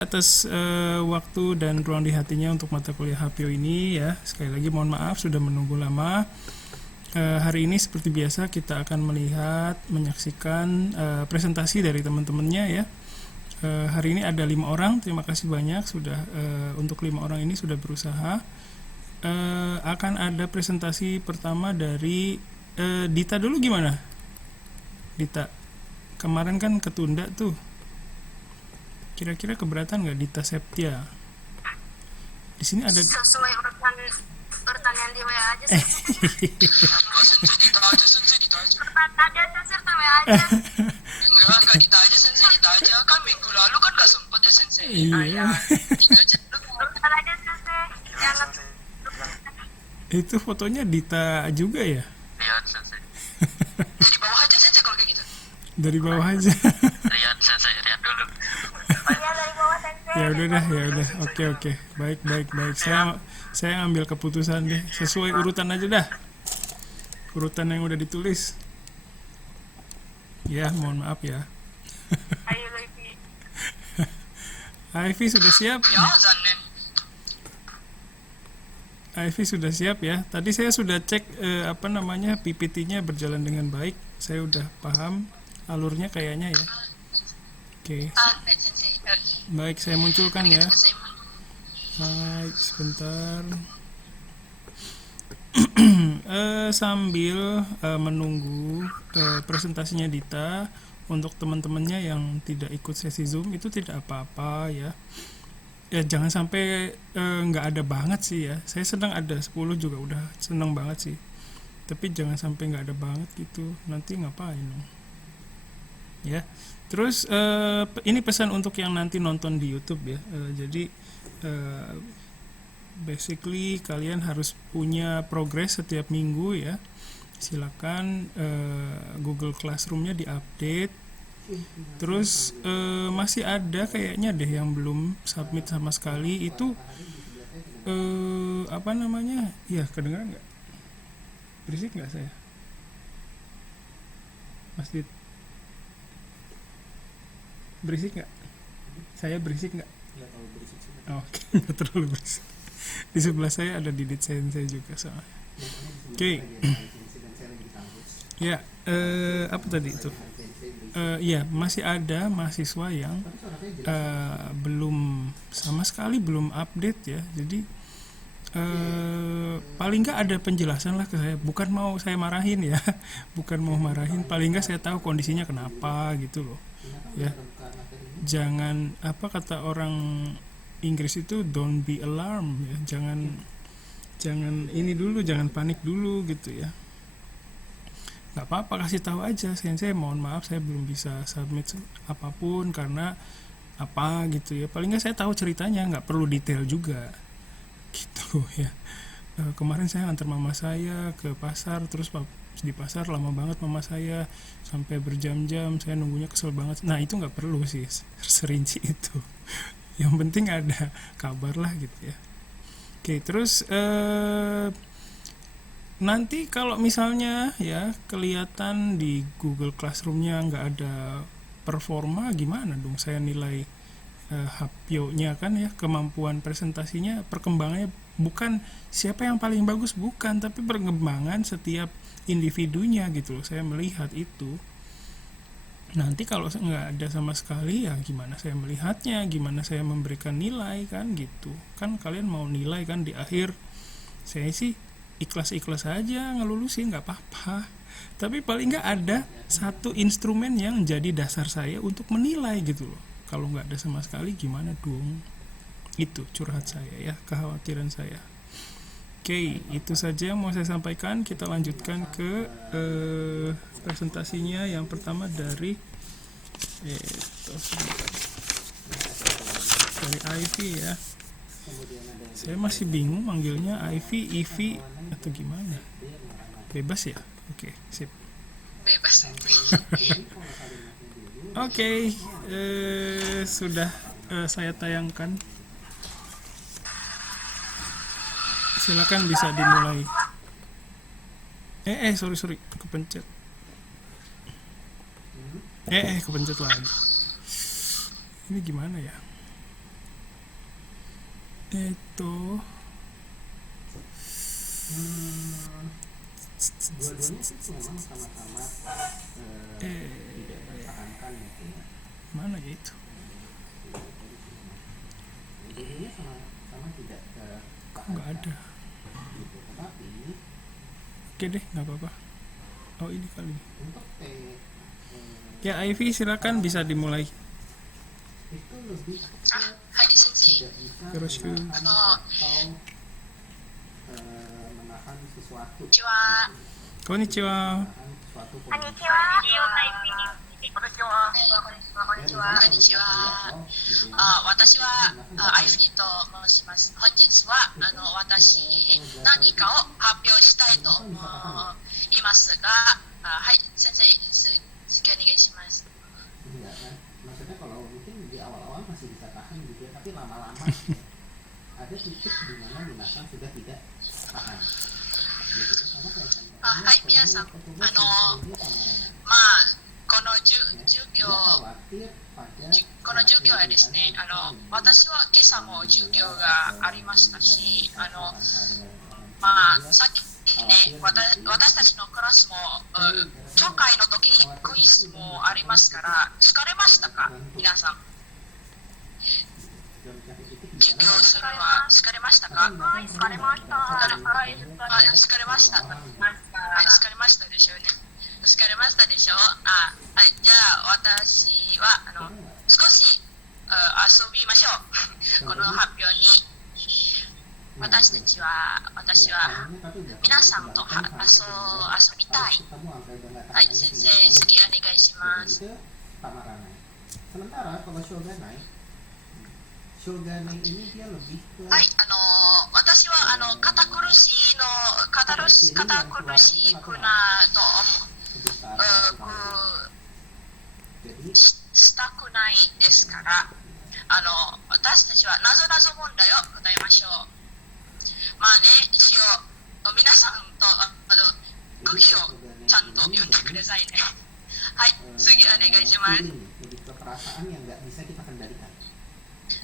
Atas waktu dan ruang di hatinya untuk mata kuliah HPO ini ya. Sekali lagi mohon maaf sudah menunggu lama. Hari ini seperti biasa kita akan menyaksikan presentasi dari teman-temannya ya. Hari ini ada 5 orang, terima kasih banyak sudah untuk 5 orang ini sudah berusaha. Akan ada presentasi pertama dari Dita dulu. Gimana Dita? Kemarin kan ketunda tuh. Kira-kira keberatan nggak Dita Septia? Di sini ada sesuai urutan yang di WA aja sih. Urutan aja sensei WA aja. Enggak Dita aja sensei, Dita aja kan minggu lalu kan nggak sempet ya sensei. Iya. Dita aja dulu. Urutan aja sensei. Jangan Itu fotonya Dita juga ya? Lihat sensei. Dari bawah aja sensei kalau kayak gitu. Dari bawah aja. Lihat sensei, lihat dulu. ya dari bawah sensei. Ya udah. Oke. Baik. Saya ngambil keputusan deh. Sesuai urutan aja dah. Urutan yang udah ditulis. Ya, mohon maaf ya. Ayo lagi. Ivy sudah siap? Ya, zanen. Ivy sudah siap ya. Tadi saya sudah cek PPT-nya berjalan dengan baik. Saya udah paham alurnya kayaknya ya. Oke. Baik sensei. Baik, saya munculkan ya. Sensei. Baik, sebentar. Sambil menunggu presentasinya Dita, untuk teman-temannya yang tidak ikut sesi Zoom itu tidak apa-apa ya. Ya jangan sampai nggak ada banget sih ya. Saya senang ada 10 juga udah senang banget sih. Tapi jangan sampai nggak ada banget gitu. Nanti ngapain dong? Ya. Terus ini pesan untuk yang nanti nonton di YouTube ya. Jadi basically kalian harus punya progres setiap minggu ya. Silakan Google Classroom-nya diupdate. Terus masih ada kayaknya deh yang belum submit sama sekali. Itu ya kedengeran nggak? Berisik nggak saya? Mas Dit, berisik nggak? Saya berisik nggak? Oke, nggak terlalu berisik. Di sebelah saya ada Didit Sensei juga soalnya. Oke. Ya, apa tadi itu? Ya, masih ada mahasiswa yang belum sama sekali belum update ya. Jadi paling nggak ada penjelasan lah ke saya. Bukan mau saya marahin ya, bukan mau marahin. Paling nggak saya tahu kondisinya kenapa gitu loh. Ya, jangan kata orang Inggris itu don't be alarm ya. Jangan ini dulu, jangan panik dulu gitu ya. Nggak apa-apa, kasih tahu aja, sensei mohon maaf saya belum bisa submit apapun karena apa gitu ya. Paling nggak saya tahu ceritanya, nggak perlu detail juga gitu ya. Kemarin saya antar mama saya ke pasar, terus di pasar lama banget mama saya sampai berjam-jam, saya nunggunya kesel banget. Nah itu nggak perlu sih serinci itu. Yang penting ada kabar lah gitu ya. Oke, terus nanti kalau misalnya ya kelihatan di Google Classroom-nya nggak ada performa, gimana dong saya nilai HPO-nya kan ya, kemampuan presentasinya, perkembangannya. Bukan siapa yang paling bagus, bukan, tapi perkembangan setiap individunya gitu loh, saya melihat itu. Nanti kalau nggak ada sama sekali ya gimana saya melihatnya, gimana saya memberikan nilai kan gitu. Kan kalian mau nilai kan di akhir. Saya sih ikhlas-ikhlas aja ngelulusin, nggak apa-apa. Tapi paling nggak ada satu instrumen yang jadi dasar saya untuk menilai gitu loh. Kalau nggak ada sama sekali gimana dong? Itu curhat saya ya, kekhawatiran saya. Oke, itu saja yang mau saya sampaikan. Kita lanjutkan ke presentasinya. Yang pertama dari Ivy ya. Saya masih bingung manggilnya Ivy, atau gimana. Bebas ya? Oke, sip. Bebas. Oke, sudah saya tayangkan. Silakan bisa dimulai. Sorry, kepencet. Kepencet lagi. Ini gimana ya? Dua-duanya sih memang sama-sama tidak mempertahankan gitu ya. mana ya itu? Dua-duanya sama-sama tidak Kok nggak ada? gitu. Tetapi Oke deh, nggak apa-apa. Oh ini kali. untuk T Ya Ivy silakan bisa dimulai. itu lebih ke あ、はい、先生。 tidak bisa Yoroshiku. menahan atau menahan sesuatu. こんにちは。 Konnichiwa. Menahan suatu こんに kondisi. ちは。タイピー。こんにちは。こんにちは。こんにちは。私はアイフィーと申します。本日は私何かを発表したいと思いますが、はい、先生、次お願いします。 Enggak kan? Maksudnya kalau mungkin di awal-awal masih bisa tahan gitu ya, tapi lama-lama ya, ada titik di mana Minasan sudah tidak tahan. Gitu. Sama kayak contohnya, はい、皆さん、 petugas ま yang dia sama あ、この授 Dia 業、 khawatir pada この授業はですね、私は今朝も授業がありましたし、さっきね、私たちのクラスも、教会の時にクイズもありますから、疲れましたか皆さん。授業するのは疲れましたかはい、疲れました。はい、疲疲れました。はい、疲れましたでしょうね。疲れましたでしょう。はい、じゃあ私は少し遊びましょう。この発表に。私は皆さんと遊びたい。はい、先生、次お願いします。 itu Tamaranai. Sementara kalau Shoganai ini dia lebih ke はい、私は堅苦しくなと思 besar. う Jadi したくないですから、私たちはなぞなぞ問題を答えましょう。まあね、一応皆さんと空気をちゃんと読んでくださいね。はい、次お願いします。 feeling, lebih ke perasaan yang nggak bisa kita kendalikan.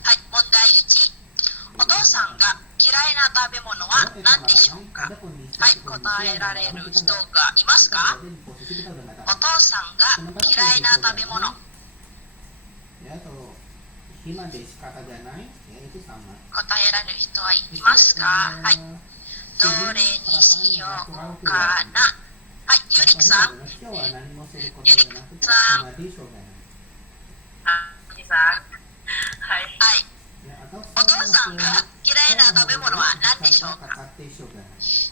はい、問題1。お父さんが嫌いな食べ物は何でしょうか。 Ada kondisi はい、答えられる人がいますか。 berada di posisi kita udah nggak お tahan. 父さんが嫌いな食べ物。 Ya atau hina desu kata ganai, ya itu sama. 答えられる人はいますか。はい、どれにしようかな。はい、ゆりくさん。 今日は何もすることゆりくがなくて、さん。今でしょうがない。おじさん。はい。はい、 Ya, atau お父さんが嫌いな食べ物は何でしょうか。 kata shoganai.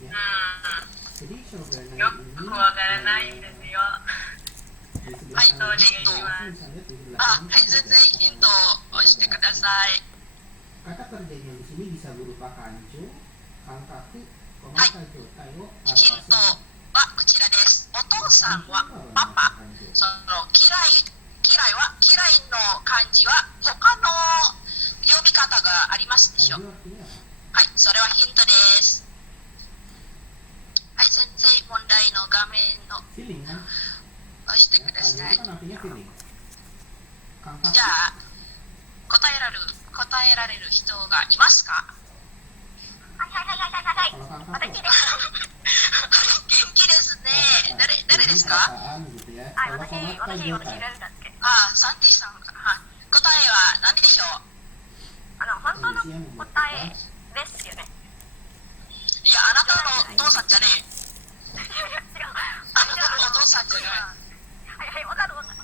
Ya, う jadi shoganai ん。よくわからないんですよ。 di sebelah はい、kananヒント。 misalnya di sebelah あ、 kanan はい、kan 全 ada 然ヒントを押してください。 kata kerjanya di sini bisa berupa kanjo, kankaku, Hai. komata jotai wo ヒン arawasu. トはこちらです。お父さんはパパ。その嫌いの漢字は他の呼び方がありますでしょう。 Kanjo artinya apa? はい、それはヒントです。はい、先生、問題の画面を Feeling kan? 押して Ya, くだ kanjo さい itu。kan artinya feeling. Kankaku じゃあ、答えられる人がいますか。はいはいはいはいはい。 kalau kankaku 私 apa? です。元気ですね。誰です Feeling か。 perasaan gitu ya. はい、 Kalau 私 komata い jotai るんだっけ。あ、サンティさんか。はい、答えは何でしょう。本当の kondisi yang 答 membutuhkan えですよね。いや、あなたのお父さんじゃねえ。違う。あなたのお父さんじゃない。はいはい、わかりました。答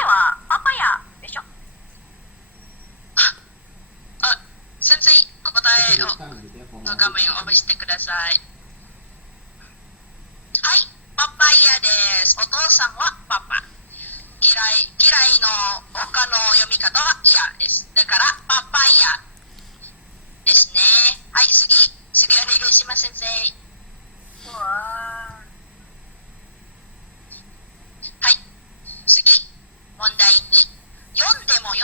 えはパパヤでしょ。あ、先生、答えを disebutkan gitu ya の komata 画面を押してください。はい、パパイヤです。お父さんはパパ。嫌いの他の読み方は嫌です。だからパパイヤですね。はい、次お願いします、先生。うわはい、次、問題2。読んでも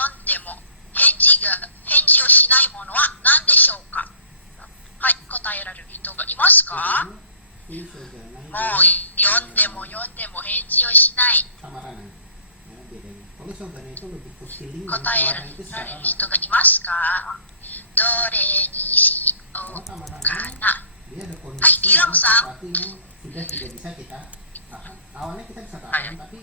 返事をしないものは何でしょうか。はい、答えられる人がいますか。 si shoganai もう読んでも返事をしない。 Tamaranai. Ya, bedanya. Kalau Pokoknya Shogun itu lebih ke feeling 答 dan え keluarnya ら itu れ secara る人 nafsu. がいますか？どれにしよ Kalau う Tamarana かな。 dia ada Hai, kondisi Gilang yang Sang. sesuatu yang sudah tidak bisa kita tahan. Awalnya kita bisa tahan, tapi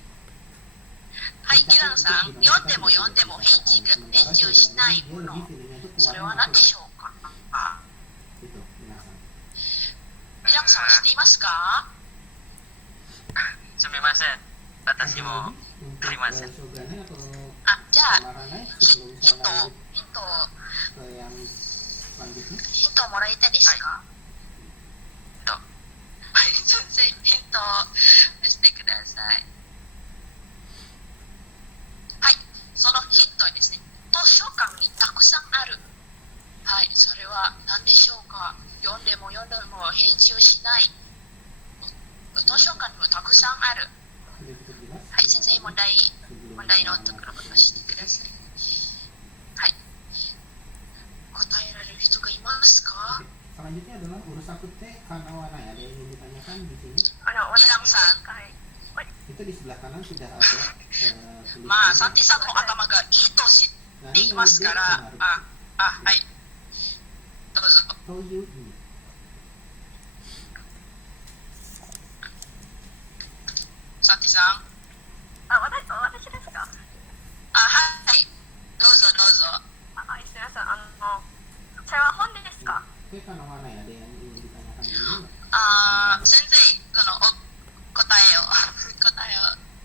はい、ギランさん、読んでも読んでも返事をしないもの、それは何でしょうか？ gitu, minasan. ギランさん、知っていますか？すみません。私も Untuk Terimasen. Shogunnya atau あ、じゃあ、 Tamarana ヒ sebelum ン saya ト、 lanjut ヒント、 ke yang selanjutnya. ヒントをもらいたいですか？はい、先生、ヒントをしてください。はい、そのヒントはですね、図書館にたくさんある。はい、それは何でしょうか？読んでも読んでも返事をしない。図書館にもたくさんある。 Sudah cukup jelas? はい、先生、問題 Sebelum の saya ところをしてください。はい。答えられる人がいますか？ Selanjutnya adalah urusaku te kanawana ya. Ada yang ingin ditanyakan di sini. 私さん、Itu di sebelah kanan sudah ada tulisan. まあ、サンティさんの頭がいいと知っ Nah, て ini いますか yang ら、 benar. はい。どうぞ。 Toyu ini. サンティさん。私ですか？はい。どうぞどうぞ。すみません。それは本ですか？ Te kanawana ya. Ada yang ingin ditanyakan di sini nggak? 先生、答えを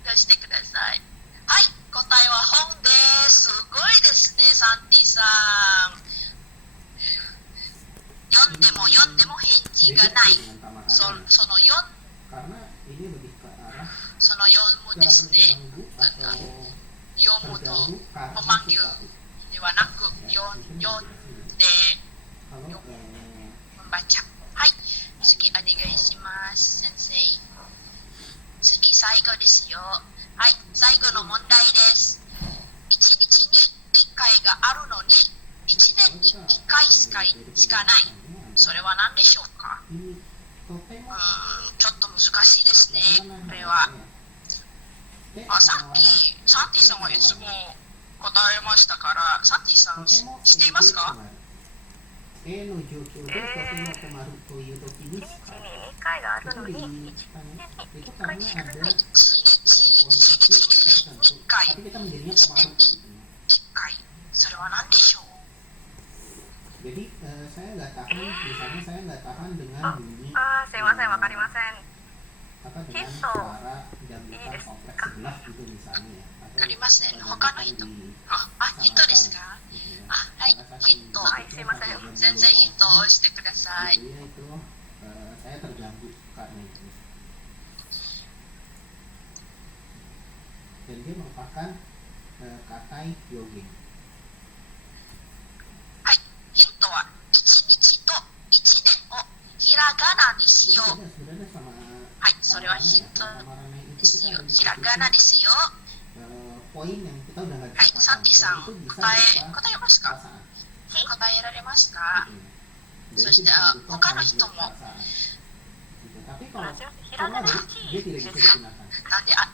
出してください。はい、答えは本です。すごいですね、サンティさん。読んでも読んでも返事が Beda ない。 dengan Tamarana. その4、 Karena ini lebih ke arah その4もですね、 terganggu atau 読むと terganggu karena 困る sesuatu. ではなく、 Ya, 読ん mungkin で kalau バチャ。はい、次お願いします、先生。次、最後ですよ。はい、最後の問題です。1日に1回があるのに、1年に1回しかない。それは何でしょうか？ ini totemo ちょっと難しいですね、これは。さっき、サンティさんはいつも答えましたから、サンティさん、知っていますか？ no Jokyo de totemo komaru toいう時に使う。 2回がある Itu の di に、 itu karena ada 1日 kondisi tertentu. 1回。 Tapi kita menjadinya komaru gitu ya. 1回。それは何でしょう？ Jadi saya nggak tahan, misalnya saya nggak tahan dengan bunyi すいません、わかりません。 apa dengan Hito. suara dangdutan kompleks sebelah gitu misalnya ya. Atau わかりません。 suara 他の dangdutan 人。 di ヒントですか？ gitu ya. はい、ヒント。すいません。先生、ヒントを押してください。 Jadi itu saya terganggu karena itu. Dan dia merupakan katai yogeng. はい、ヒントは1日と1年をひらがなにし Jadi よう。 sebenarnya sama はい、それはヒント Tamarana で itu す kita よ。 ada di ひらがなですよ。 poin yang kita udah nggak はい、 bisa サ tahan. ンティさ Dan ん、itu bisa 答え berupa ますか？ perasaan. 答えられますか？ Dan そ itu して、 bisa berupa 他の人も。 perasaan. Gitu. Tapi kalau ひらがな komaru dia tidak bisa digunakan. なんであ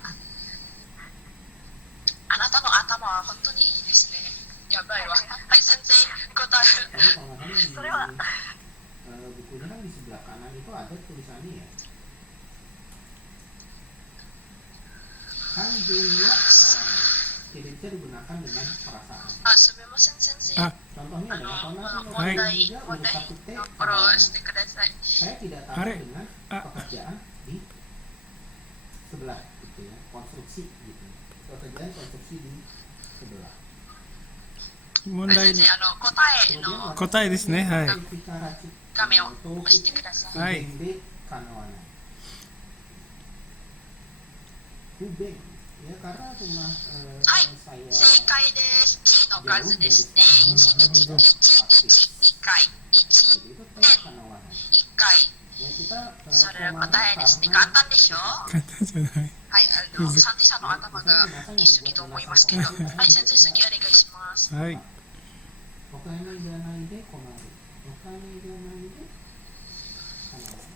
なたの頭は本当にいいですね。やばいわ。はい、先生、答え。 Tapi kalau nggak salah di それは bukunya kan di sebelah kanan itu ada tulisannya ya. Kanjunya tidak bisa digunakan dengan perasaan. すみません、先生。 Ah, Contohnya adalah kalau 問 Hai. 題 juga の urusaku te ところをしてください。 saya tidak tahu Are. dengan Ah. pekerjaan di sebelah gitu ya, konstruksi gitu. Pekerjaan konstruksi di sebelah. 問題先生、答え Kemudian の答えですね。はい。 Fikarachi 画面を押してください。はい Ubeng Kanawana. Ubeng ya karena rumah Hai. saya 正解です。地の数ですね。1日、1日1回。1 jadi itu teh 年 Kanawana. 1回。 Ya kita それは komaru 答えですね。 karena 簡単でしょ？簡単じゃない。はい、サンティさんの頭がいいすぎと思いますけど。はい、先生、次お願いします。はい。 Okane ganai de komaru. Okane ganai de Kanawana.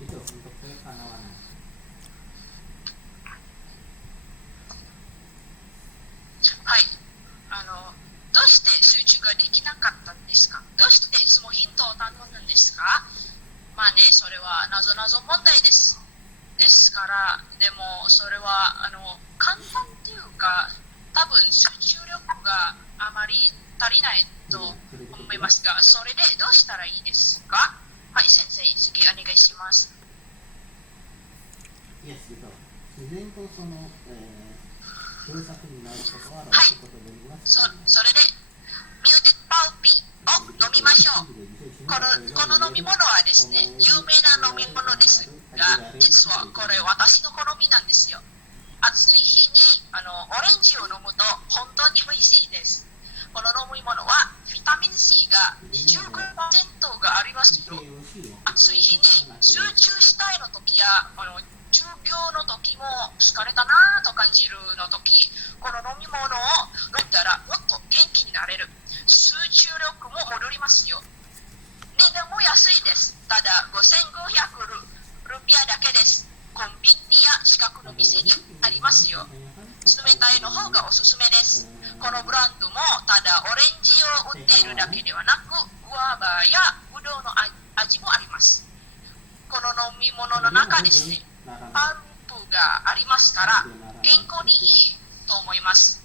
Itu untuk teh Kanawana. ですか？まあね、それはなぞなぞ問題です。ですから、でもそれは簡単っていうか、多分集中力があまり足りないと思いますが、それでどうしたらいいですか？はい、先生、次お願いします。Yes, gitu. 自然とその、封鎖になることははい、表すことであります。それでミューテッドパウピーを飲みましょう。この飲み物はですね、有名な飲み物ですが、実はこれ私の好みなんですよ。暑い日にオレンジを飲むと本当に美味しいです。この飲み物はビタミン C が 25% がありますよ。暑い日に集中したいの時や授業の時も疲れたなぁと感じるの時、この飲み物を飲んだらもっと元気になれる。集中力も戻りますよ。値段も安いです。ただ5500ルピアだけです。コンビニや近くの店にありますよ。冷たいの方がおすすめです。このブランドもただオレンジを売っているだけではなく、グアバやブドウの味もあります。この飲み物の中ですね、パルプがありますから健康にいいと思います。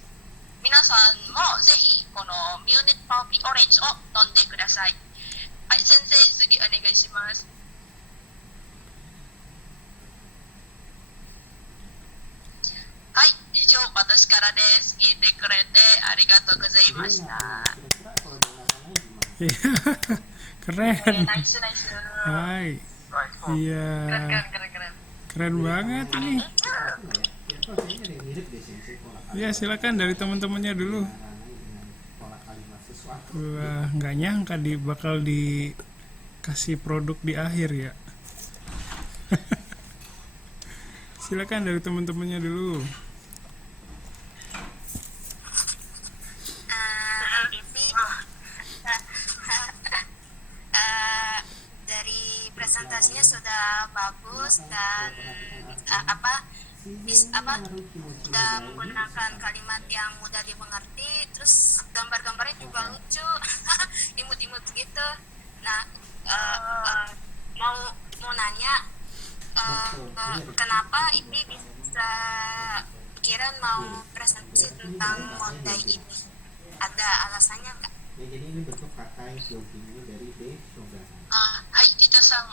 皆さんもぜひこのミューネットパウピーオレンジを飲んでください。はい、先生、次お願いします。はい、以上私からです。聞いてくれてありがとうございました。Iya, keren. ナイスナイス。Hai. Iya, Keren. keren banget ini. Iya, silakan dari teman-temannya dulu. Wah, nggak nyangka bakal dikasih produk di akhir ya. Silakan dari teman-temannya dulu. Dari presentasinya sudah bagus dan sudah menggunakan kalimat yang mudah dimengerti, terus gambar-gambarnya juga lucu, imut-imut gitu. Nah, mau nanya, kenapa ini bisa pikiran mau presentasi tentang Mondai ini? Ada alasannya nggak? Ya, jadi ini bentuk kata joggingnya dari Dave Shogun. Hai, Tita-san,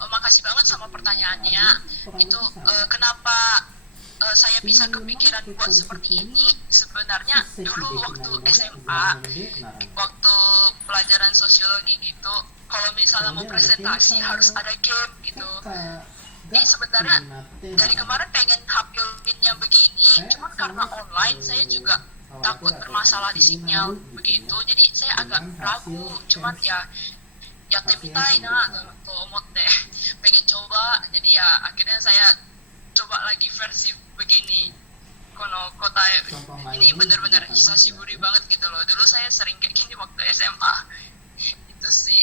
makasih banget sama pertanyaannya. Itu kenapa saya bisa kepikiran buat seperti ini? Sebenarnya dulu waktu SMA, waktu pelajaran sosiologi gitu, kalau misalnya mau presentasi harus ada game gitu. Ini sebenarnya dari kemarin pengen hapioinnya begini, cuman karena online saya juga takut bermasalah di sinyal begitu, jadi saya agak ragu. Cuman ya temitai na to omotte pengen coba, jadi ya akhirnya saya coba lagi versi begini. Kono kota ini benar-benar hisashiburi banget gitu loh. Dulu saya sering kayak gini waktu SMA. Itu sih.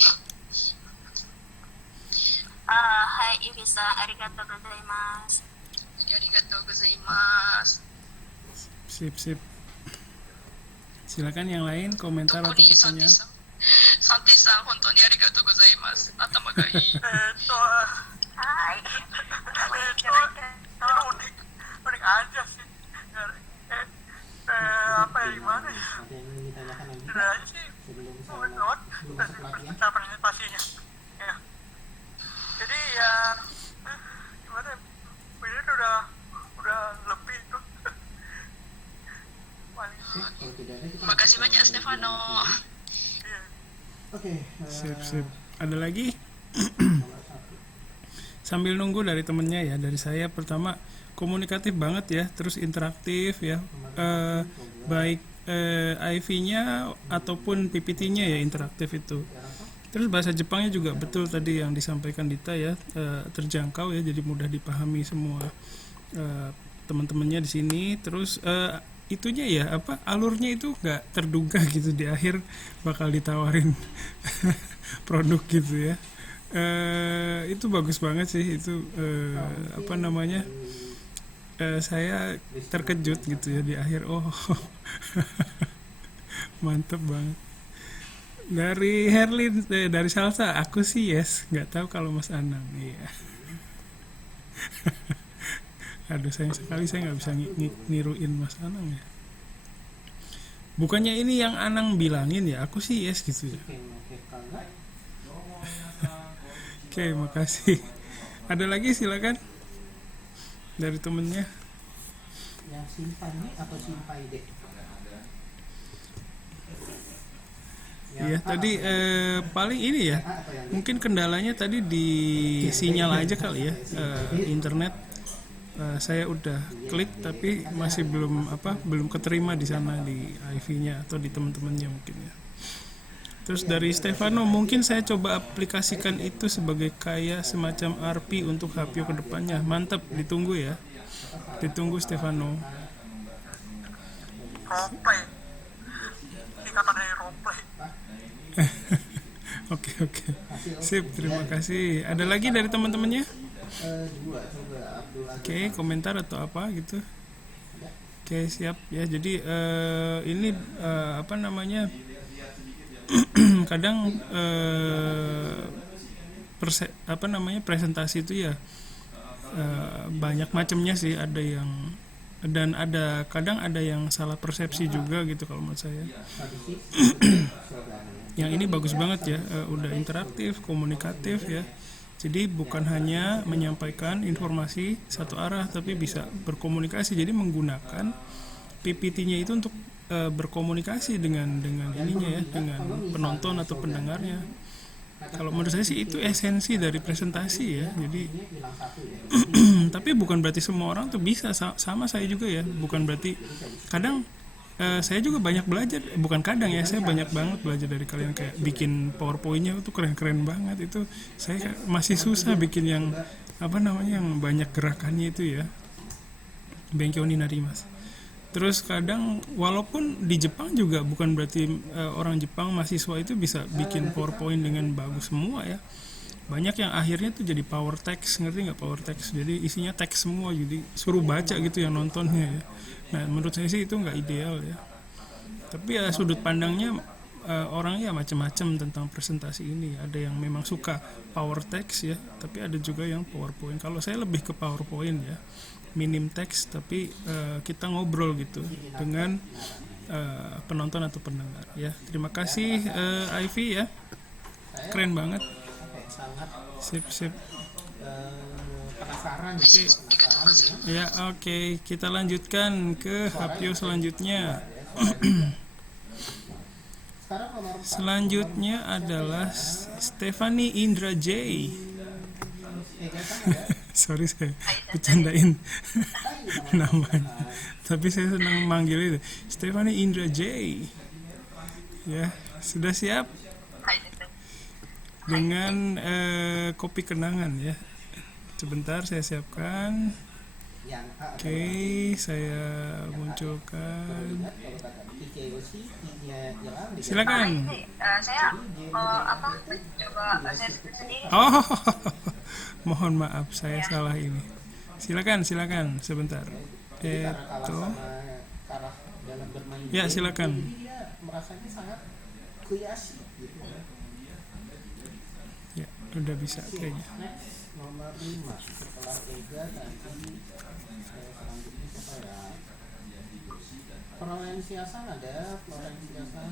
Hai, Ivisa, arigatou gozaimasu. Arigatou gozaimasu. Sip. Silakan yang lain komentar atau pertanyaan. Santi-san, 本当にありがとうございます。頭がいい。はい。Unik aja sih. Apa ya, gimana ya? Ada yang ingin ditanyakan lagi Sudah aja sih. sebelum Menurut masuk latihan? cara presentasinya. Ya. Jadi ya gimana? Ini udah lebih tuh. Paling. Kalau tidak ada kita Makasih banyak Stefano. Iya. Oke. Sip. Ada lagi? Nomor 1. Sambil nunggu dari temennya ya, dari saya pertama komunikatif banget ya, terus interaktif ya, baik IV-nya ataupun PPT-nya ya interaktif itu. Terus bahasa Jepangnya juga betul tadi yang disampaikan Dita ya, terjangkau ya, jadi mudah dipahami semua teman-temannya di sini. Terus itunya ya alurnya itu nggak terduga gitu, di akhir bakal ditawarin produk gitu ya. Itu bagus banget sih itu, saya terkejut gitu ya di akhir. Oh mantep banget. Dari Herlin, dari Salsa, aku sih yes, nggak tahu kalau Mas Anang. Iya. Aduh sayang sekali saya nggak bisa niruin Mas Anang ya. Bukannya ini yang Anang bilangin ya, aku sih yes gitu ya. Oke, makasih. Ada lagi silakan dari temennya. Yang simpan nih atau simpai deh? Iya, tadi paling ini ya. Mungkin kendalanya tadi di sinyal aja kali ya, internet. Saya udah klik tapi masih belum keterima di sana di IV-nya atau di teman-temannya mungkin ya. Terus dari Stefano, mungkin saya coba aplikasikan itu sebagai kayak semacam RP untuk Hapyo ke depannya. Mantap, ditunggu ya. Ditunggu Stefano. Roleplay. Singkatan dari roleplay. Oke. Sip, terima kasih. Ada lagi dari teman-temannya? Dua, coba Abdul Aziz. Oke, komentar atau apa gitu. Oke, siap ya. Jadi ini apa namanya? Kadang presentasi itu ya banyak macamnya sih, ada yang dan kadang ada yang salah persepsi juga gitu kalau menurut saya. Yang ini bagus banget ya, udah interaktif, komunikatif ya. Jadi bukan hanya menyampaikan informasi satu arah, tapi bisa berkomunikasi. Jadi menggunakan PPT-nya itu untuk berkomunikasi dengan ininya ya, dengan penonton atau pendengarnya. Kalau menurut saya sih itu esensi dari presentasi ya. Jadi tapi bukan berarti semua orang tuh bisa, sama saya juga ya. Bukan berarti kadang saya juga banyak belajar, bukan kadang ya, saya banyak banget belajar dari kalian, kayak bikin PowerPoint-nya itu keren-keren banget. Itu saya masih susah bikin yang yang banyak gerakannya itu ya. Benkyo ni narimasu. Terus kadang walaupun di Jepang juga bukan berarti orang Jepang mahasiswa itu bisa bikin PowerPoint dengan bagus semua ya. Banyak yang akhirnya tuh jadi power text, ngerti nggak power text? Jadi isinya teks semua, jadi suruh baca gitu yang nontonnya ya. Nah menurut saya sih itu nggak ideal ya. Tapi ya sudut pandangnya orang ya macam-macam tentang presentasi ini. Ada yang memang suka power text ya, tapi ada juga yang PowerPoint. Kalau saya lebih ke PowerPoint ya, minim teks tapi kita ngobrol gitu dengan penonton atau pendengar ya. Terima kasih Ivy ya, keren banget. Sip Penasaran ya. Oke, kita lanjutkan ke Hapyo selanjutnya. Selanjutnya adalah Stephanie Indra J. Sorry saya bercandain namanya, tapi saya senang manggil itu Stephanie Indra J. Ya, sudah siap dengan kopi kenangan ya. Sebentar saya siapkan. Oke, saya munculkan. Silakan. Saya mencoba saya sendiri. Oh, mohon maaf saya salah ini. Silakan sebentar. Ya, silakan. Merasanya sangat kuyashi gitu. Ya, udah bisa kayaknya. Next, nomor 5 setelah Ega nanti selanjutnya siapa ya? Florenciasan ada, Florenciasan.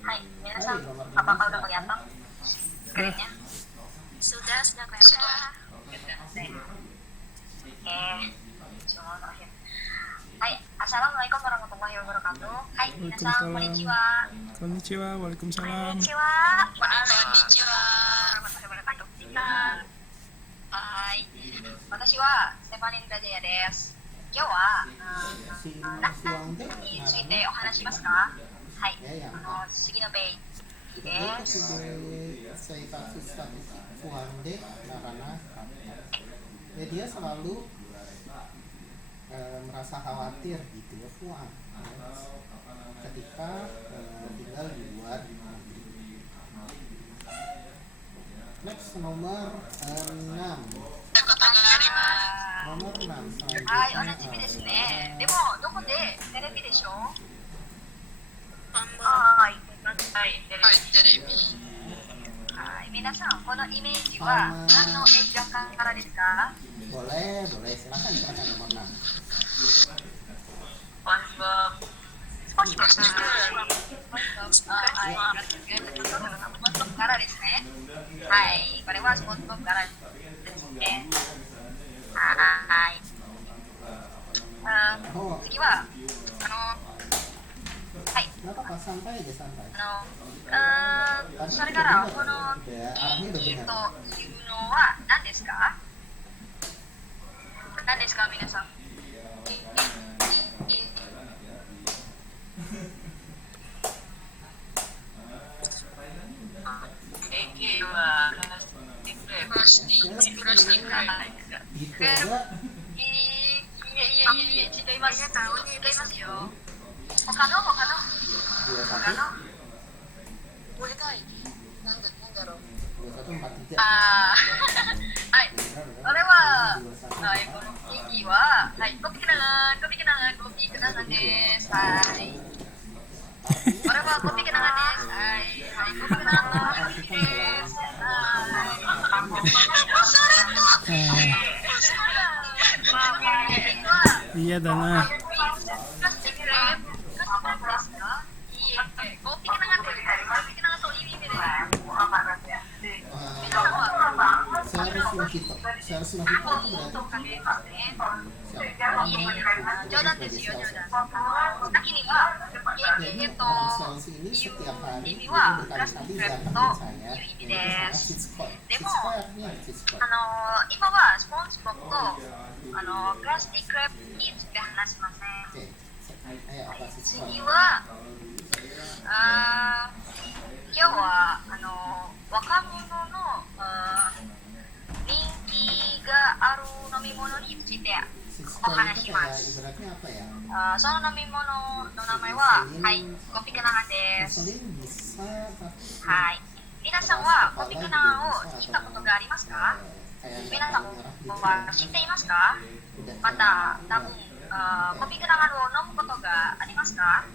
Hai, minasan, apakah udah kelihatan screen-nya? Sudah kelihatan. Hai, assalamualaikum warahmatullahi wabarakatuh. Hai, minasan, konnichiwa. Konnichiwa, waalaikumsalam. Konnichiwa. Konnichiwa. Warahmatullahi wabarakatuh. Hai, watashi wa Stephanie Indra Jaya desu. 今日は夏についてお話しますか？はい、次のページです。 dia selalu merasa khawatir gitu ya, Fuang, ketika tinggal di luar negeri. Next, nomor 6. Nomor 6. はい、おなじみですね。でもどこでテレビでしょう？バンバン。はい。はい、テレビ。はい。皆さん、このイメージは何の映画からですか？ Boleh, boleh. Silakan, silakan nomor 6. バンバン。少しですね。からですね。はい。これはスポンジボブからですね。はい。次は、はい。 Nggak apa-apa, santai aja, santai. それからこの人気というのは何ですか？何ですか皆さん？AK はプラスティック。プラスティック。プラスティック。 Gitu aja. 違います。違いますよ。他の 21, これがいい。なんだろう。 21, 43. はい。 Bener, それ bener. は、 21. はい、この人気は、はい、コピーくださんです。はい。これはコピーくださんです。はい。はい、コピーくださんです。Iya Dana. Saya harus lebih tahu berarti Jordanですよ、Jordan。先には、jadi asuransi ini setiap hari itu berkali-kali zakat saya yaitu soal sitskoi. Sitskoi artinya apa sitskoi? 今はスポンジボブとグラスティクレープについて話しません。 Oke, ayo apa sitskoi? 次は、今日は若者の人気がある飲み物についてお Sitskoi 話 itu しま kayak す。 ibaratnya apa ya? その飲み物の名前は、はい、コピクナガです。 Muslim bisa tapi はい。皆さんはコピクナを聞いたことがありますか？ kayak 皆さん merah gitu は ya. 知っていますか？ Udah また、多分コピクナガを飲むことがありますか？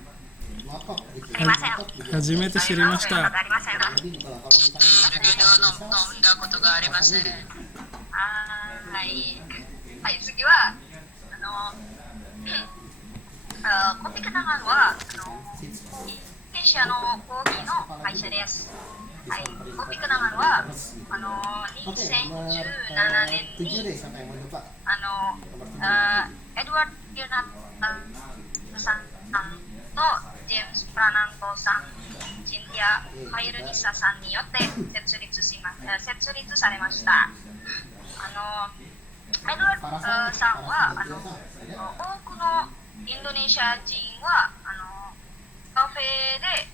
ngotot gitu. ありません。 Ngotot gitu. 初めて知りました。ありません。 Jadi kalau misalnya だけど飲んだことがありません。はい。はい、次は、コピクナガは、インドネシアのコーヒーの会社です。はい、コピクナガは、Oke, 2017年 7 に、 deh siapa yang mau lupa? エドワード・ギルナッタさんとジェームス・プラナントさん、ジンディア・ハイルニサさんによって設立されました。エドワードさんは多くのインドネシア人はカフェで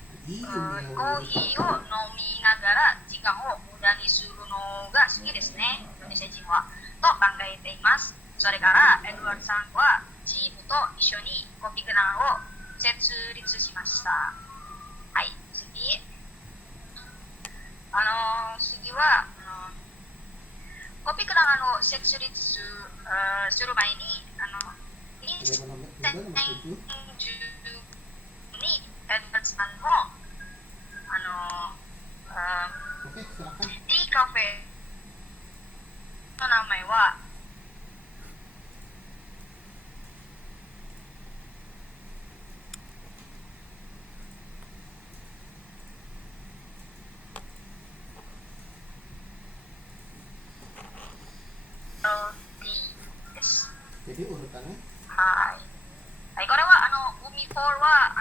コーヒーを飲みながら時間を無駄にするのが好きですね、インドネシア人はと考えています。それからエドワードさんはチームと一緒にコピクナンを設立しました。はい、次はコピクナンを設立する前に2010にエドワードさんのOke, silakan. ティーカフェの名前はです。 Jadi urutannya はい。はい、これは海フォーは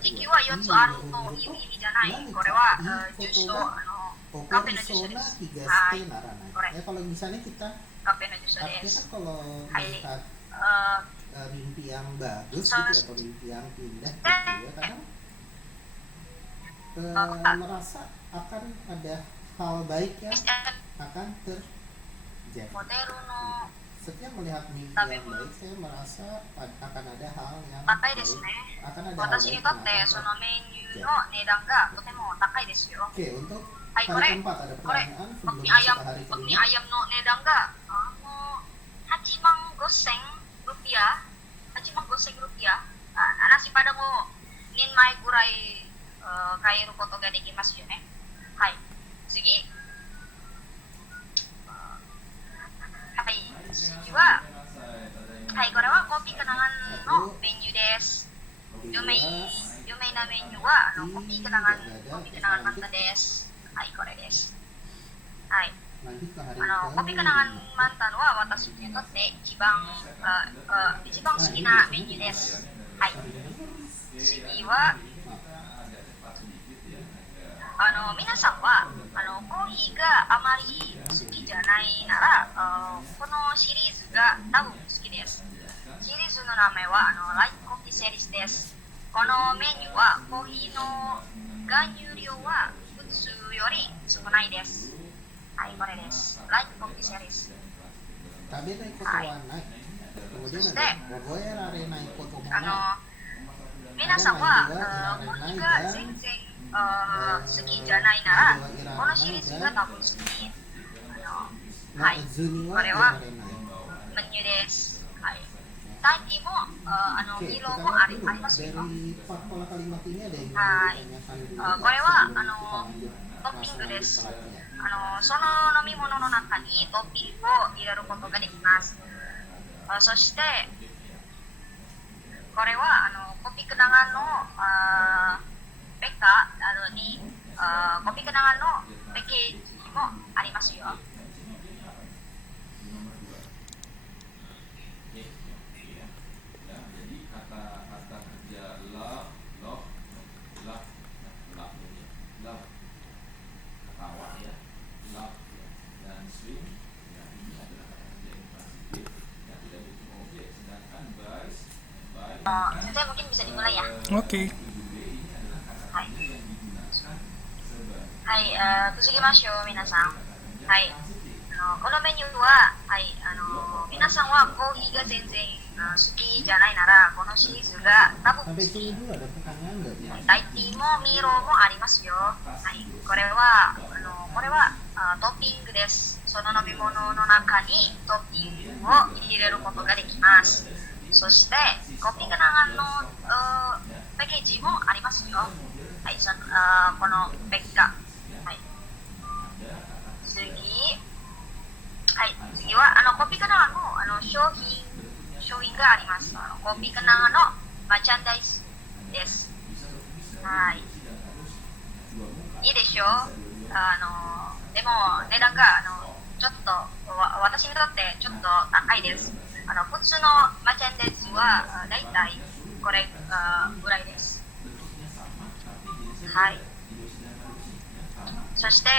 時期は4つあるという意味じゃない。これはジュースとカフェのジュースで Opera す。 3 はい stay narana. これ Ya kalau misalnya kita カフェのジュースで artinya す。 kan kalau Hai. melihat あ mimpi yang bagus gitu atau mimpi yang indah gitu ya kadang merasa akan ada hal baik yang akan terjadi. モデルの Setiap melihat mimpi yang baik, saya merasa akan ada hal yang 高いですね。 akan ada hal 私に baik とっ yang て akan そのメニューの値段がとても高いですよ。 Oke, untuk はい、こ hari れ、 keempat ada これ、 pertanyaan ポ sebelum ッキーア masuk ヤ ke hari ム、ポッキ kelima. ーアヤムの値段が8万5千ルピア、8万5千ルピア. Nasi padang mo 人前ぐらい、変えることができますよね。はい。次。はい。次は、はい、これはコピーkenanganのメニューです。有名なメニューはコピーkenanganマンタです。はい、これです。はい。lanjut ke hari コピーkenanganマンタのは私にとって一番好きなメニューです。はい。次は、皆さんはコーヒーがあまり好きじゃないなら、このシリーズが多分好きです。シリーズの名前はライトコーヒーセリーズです。このメニューはコーヒーの含有量は普通より少ないです。はい、これです。ライトコーヒーセリーズ。食べないことはない。kemudian ada覚えられないこともない。皆さんはコーヒーが全然好きじゃないなら、このシリーズが多分好き。はい、これはメニューです。はい。タイティも色もありますよ。はい。これはトッピングです。その飲み物の中にトッピングを入れることができます。そしてこれはコピーkenanganのペッカにコピーkenanganのペッケージもありますよ。Saya mungkin bisa dimulai ya. Oke. はい。はい、続きましょう、皆さん。はい。このメニューは、はい、皆さんはコーヒーが全然好きじゃないなら、このシリーズが多分好 Sampai き。 sini dulu ada pertanyaan nggak? タイティーもミロもありますよ。はい。これはトッピングです。その飲み物の中にトッピングを入れることができます。そしてコピーkenanganのパッケージもありますよ。はい、このペッカ。はい。次はコピーkenanganの商品があります。コピーkenanganのマーチャンダイズです。はい。いいでしょう。でも値段がちょっと私にとってちょっと高いです。普通のマーチャンダイズはだいたいこれぐらいです。はい。そして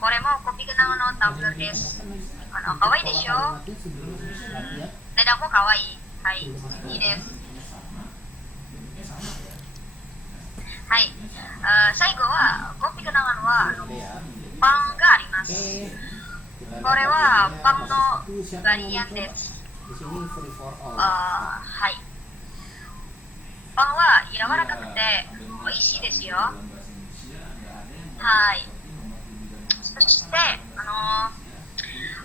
これもコピーkenanganのタブレです。かわいいでしょ。値段もかわいい。はい、いいです。はい。最後はコピーkenanganはパンがあります。これはパンのバリアンです。はい。パンは柔らかくて美味しいですよ。はい。そして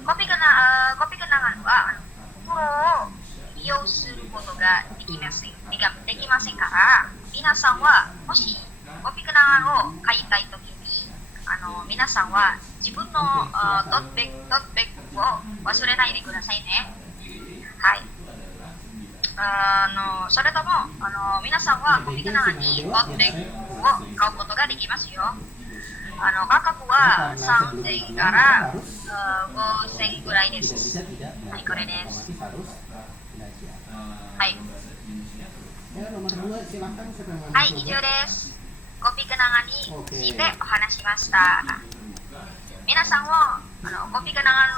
コピーkenanganは袋を利用することができませんから、皆さんはもしコピーkenanganを買いたいときに皆さんは自分のトートバッグを忘れないでくださいね。はい。それとも皆さんはコピーkenanganにトートバッグを買うことができますよ。価格は3000から5000ぐらいです。はい、これです。はい。はい、以上です。コピーkenanganについてお話しました。皆さんもコピーkenangan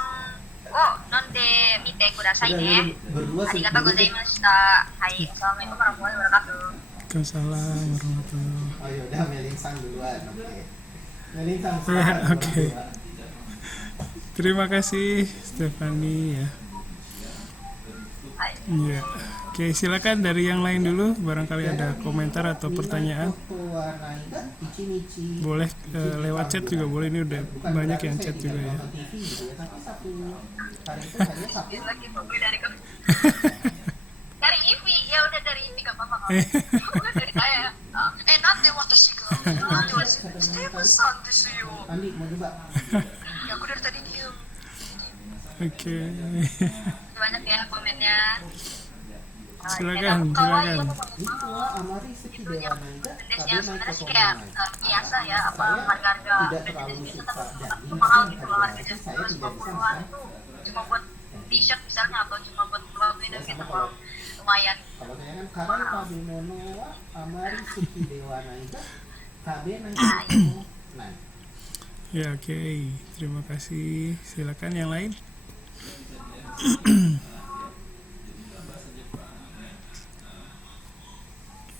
を飲んでみてくださいね。ありがとうございました。はい、Assalamualaikum warahmatullahi wabarakatuh. Waalaikumsalam warahmatullahi. Oh yaudah, Melinsang duluan. Oke. Melinsang. Oke. Terima kasih Stefani ya. Iya. Oke, silakan dari yang lain dulu, barangkali ada komentar atau pertanyaan. Boleh lewat chat juga boleh, ini udah banyak yang chat juga ya. Dari Ivi, ya udah dari Ivi gak apa-apa. Bukan dari saya. 私がなんでステーブさんですよ。 Andi mau coba? いや、aku dari tadi diem. Oke. Banyak ya komennya. Silakan, Kawaii silakan. aku paling Itu mau. amari seki Itunya dewa naga Bundesnya kabe naik sebenarnya ke sih kayak Tomonai. biasa ya, apa Saya harga-harga tidak Bundesnya terlalu itu suka tetap daging, mahal tapi gitu loh, harganya harga saya tidak bisa 150-an itu cuma buat t-shirt misalnya atau cuma buat clothing Ya, gitu sama kalau lumayan. Kalau saya kan karai kabe mono wa amari seki dewa naga kabe naik ke Tomonai. Ya, oke. Terima kasih. Silakan yang lain.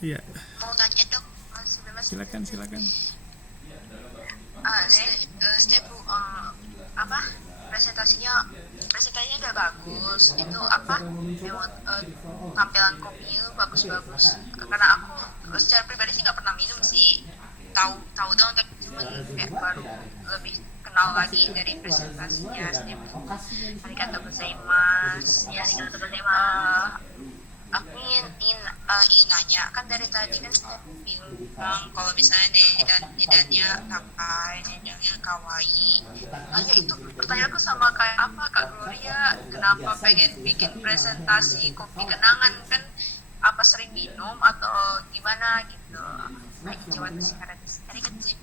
Ya, Mau nanya dong, sebelum silakan. step apa presentasinya udah bagus. Itu apa emang tampilan kopinya bagus-bagus. Karena aku secara pribadi sih nggak pernah minum sih, tahu dong, tapi cuma kayak baru lebih kenal lagi dari presentasinya. Step arigatou gozaimasu. Ya, sih kalau tema Aku ingin nanya, kan dari tadi kan Steph bilang kalau misalnya nedanya takai, nedanya kawaii. Ya itu pertanyaanku sama kayak apa Kak Gloria, kenapa pengen bikin presentasi kopi kenangan, kan apa sering minum atau gimana gitu. Nah, coba tuh sekarang dari kecil.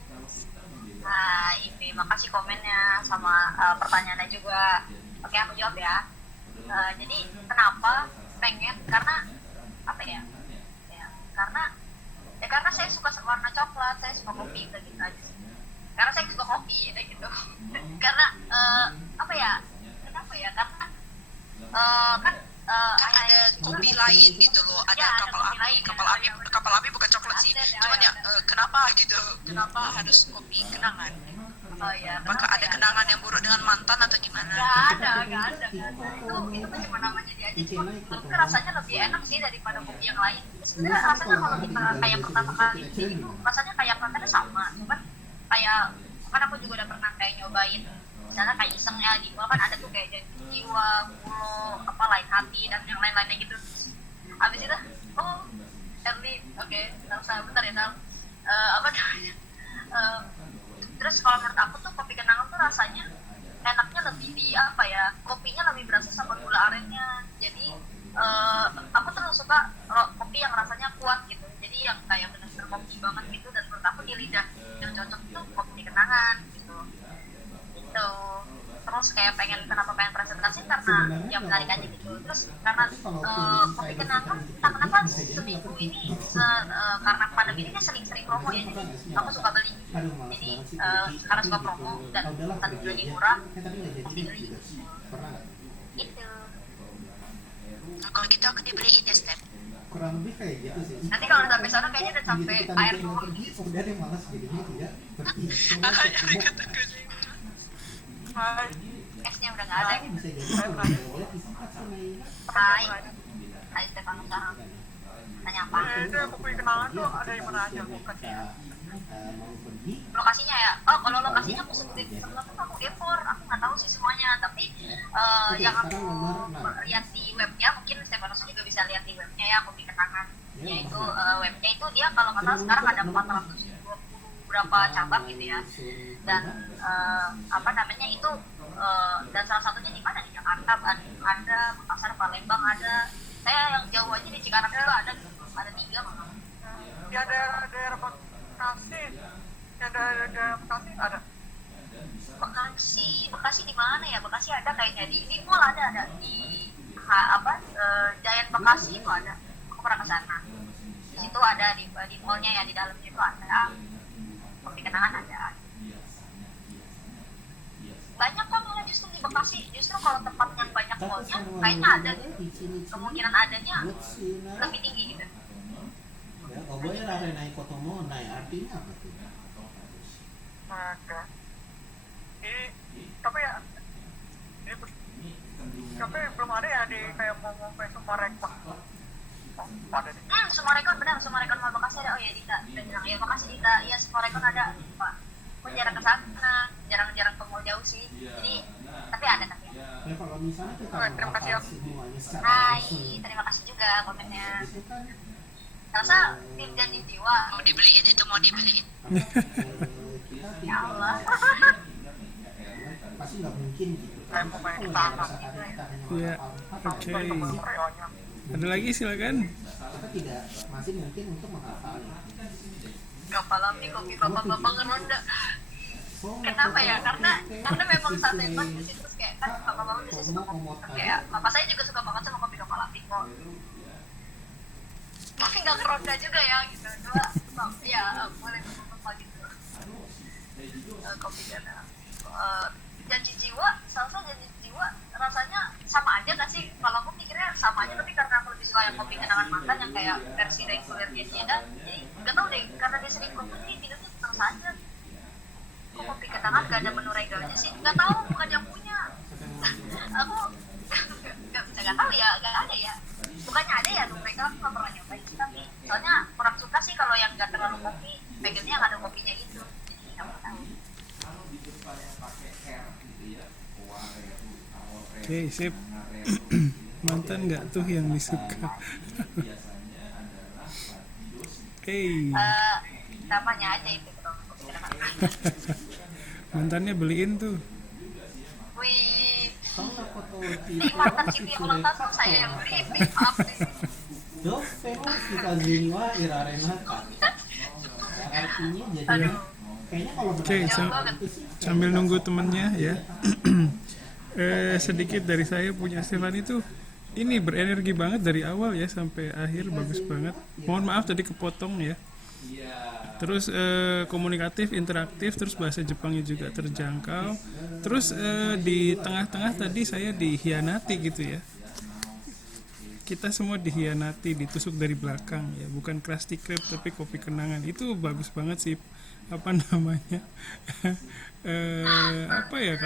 Nah, ini makasih komennya sama pertanyaannya juga. Oke, aku jawab ya. Jadi kenapa pengen, karena apa ya? Karena saya suka warna coklat, saya suka kopi, udah gitu aja sih. Karena saya suka kopi, udah gitu. Karena apa ya? Kenapa ya? Karena kan Kan ada kopi lain gitu loh, ada Ya, ada kapal kopi api, lain, kapal api bukan coklat sih, Ada, cuman ya ada. kenapa gitu, kenapa harus kopi kenangan? oh ya, Apakah kenapa ada ya? kenangan yang buruk dengan mantan atau gimana? Gak ada. Itu kan cuma namanya dia aja, cuma tapi rasanya lebih enak sih daripada kopi yang lain. Sebenarnya rasanya kalau kita kayak pertama kali bikin itu rasanya kayak makannya sama, cuman kayak kan aku juga udah pernah kayak nyobain, misalnya kayak iseng ya di bawah kan ada tuh kayak janji jiwa, gulo, apa lain hati dan yang lain-lainnya gitu. Abis itu, oh, early, oke, bentar ya Sal. Apa namanya? Terus kalau menurut aku tuh kopi kenangan tuh rasanya enaknya lebih di apa ya, kopinya lebih berasa sama gula arennya. Jadi aku terlalu suka kopi yang rasanya kuat gitu, jadi yang kayak benar-benar kopi banget gitu. Dan menurut aku di lidah yang cocok itu kopi kenangan gitu. Terus kayak kenapa pengen presentasi, karena yang menarik aja gitu. Terus karena kopi kenangan entah kenapa seminggu ini karena pandemi ini kan sering promo ya, jadi aku suka beli. Jadi karena suka promo dan tadi lagi murah, pasti beli Pernah nggak? itu. Nah, kalau gitu aku dibeliin ya Steph. Kurang lebih kayak gitu sih. Nanti kalau udah sampai sana kayaknya udah sampai Begitu kita air mikir mau doang. pergi, udah deh malas jadinya tidak pergi. Arigatou gozaimasu. Hai, Esnya udah nggak ada. Tapi bisa jadi kalau boleh disingkat sama ini. Hai, Hai Stefano sekarang. Tanya apa? itu kopi kenangan tuh ada di mana aja bukan? Mau pergi, Lokasinya ya? Oh, kalau lokasinya aku sebutin sebelumnya aku Depor. Aku nggak tahu sih semuanya, tapi yang aku lihat di webnya, mungkin Stefanus juga bisa lihat di webnya ya, kopi kenangan. Yaitu webnya itu dia kalau nggak salah sekarang ada 420 berapa cabang gitu ya. Dan apa namanya itu dan salah satunya di mana, di Jakarta ada, Makassar, Palembang ada. Saya yang jauh aja di Cikarang juga ada 3 malah. Di daerah Bekasi, yang daerah Bekasi ada. Bekasi di mana ya? Bekasi ada kayaknya di mall ada di Giant Bekasi itu ada. Aku pernah ke sana. Di situ ada di mallnya ya, di dalamnya itu ada. Kopi kenangan ada. Banyak kok malah justru di Bekasi. Justru kalau tempat yang banyak mallnya kayaknya ada gitu. Kemungkinan adanya lebih tinggi gitu. ya, oboe rare naik kotomo, naik artinya apa tuh? Ada. Tapi ya, tapi belum ada ya di kayak mau kayak Sumarekon. Oh, ada nih. Sumarekon benar, Sumarekon mau Bekasi ada. Oh ya Dita, udah bilang ya makasih Dita. Iya Sumarekon ada, Pak. Aku jarang ke sana, jarang ke mall jauh sih. Jadi tapi ada tapi. Ya kalau misalnya kita Terima kasih ya. semuanya secara Hai, langsung, terima kasih juga komennya. itu kan rasa tim Janji Jiwa. Mau dibeliin itu, mau dibeliin. Kita Ya Allah. pasti nggak mungkin gitu. Kayak pemain Kalau tanah rasa gitu kita hanya Iya. menghafal, Oke. Koreonya. Ada lagi silakan. kita tidak masih mungkin untuk menghafalnya. Gak paham nih kopi bapak-bapak ngeronda. So, Kenapa ya? Karena memang santai banget di situ, terus kayak kan bapak-bapak bisa suka kopi. Kayak bapak saya juga suka banget sama kopi Kapalapi kok. Tapi nggak ngeronda juga ya gitu. Cuma ya boleh bapak gitu. Kopi dan Janji Jiwa, salsa Janji Jiwa rasanya sama aja nggak sih? Kalau aku mikirnya sama aja, tapi karena aku lebih suka yang kopi kenangan mantan yang kayak versi regulernya dia, jadi nggak tahu deh, karena dia sering kopi minumnya terus aja. Kok kopi kenangan gak ada menu regalnya sih? Nggak tahu, bukan yang punya. Aku nggak tahu ya, nggak ada ya. Bukannya ada ya, tuh mereka aku nggak pernah nyobain sih, tapi soalnya kurang suka sih kalau yang nggak terlalu kopi, pengennya yang ada kopinya gitu. Jadi nggak tahu. Oke, sip. Mantan nggak tuh yang disuka? Hey, Namanya aja itu kopi kenangan. mantannya beliin tuh. Wih, tahu nggak foto ini mantan cipi yang ulang tahun saya yang beli, maaf nih. Doseo Kikazinwa Irarenata. Artinya jadi Aduh. kayaknya kalau Oke, sambil nunggu temennya ya. Sedikit dari saya punya Stefan itu ini berenergi banget dari awal ya sampai akhir, bagus banget. Mohon maaf tadi kepotong ya. Terus komunikatif, interaktif, terus bahasa Jepangnya juga terjangkau. Terus di tengah-tengah tadi saya dihianati gitu ya. Kita semua dihianati, ditusuk dari belakang ya, bukan Krusty Krab tapi kopi kenangan. Itu bagus banget sih. Apa namanya? Apa ya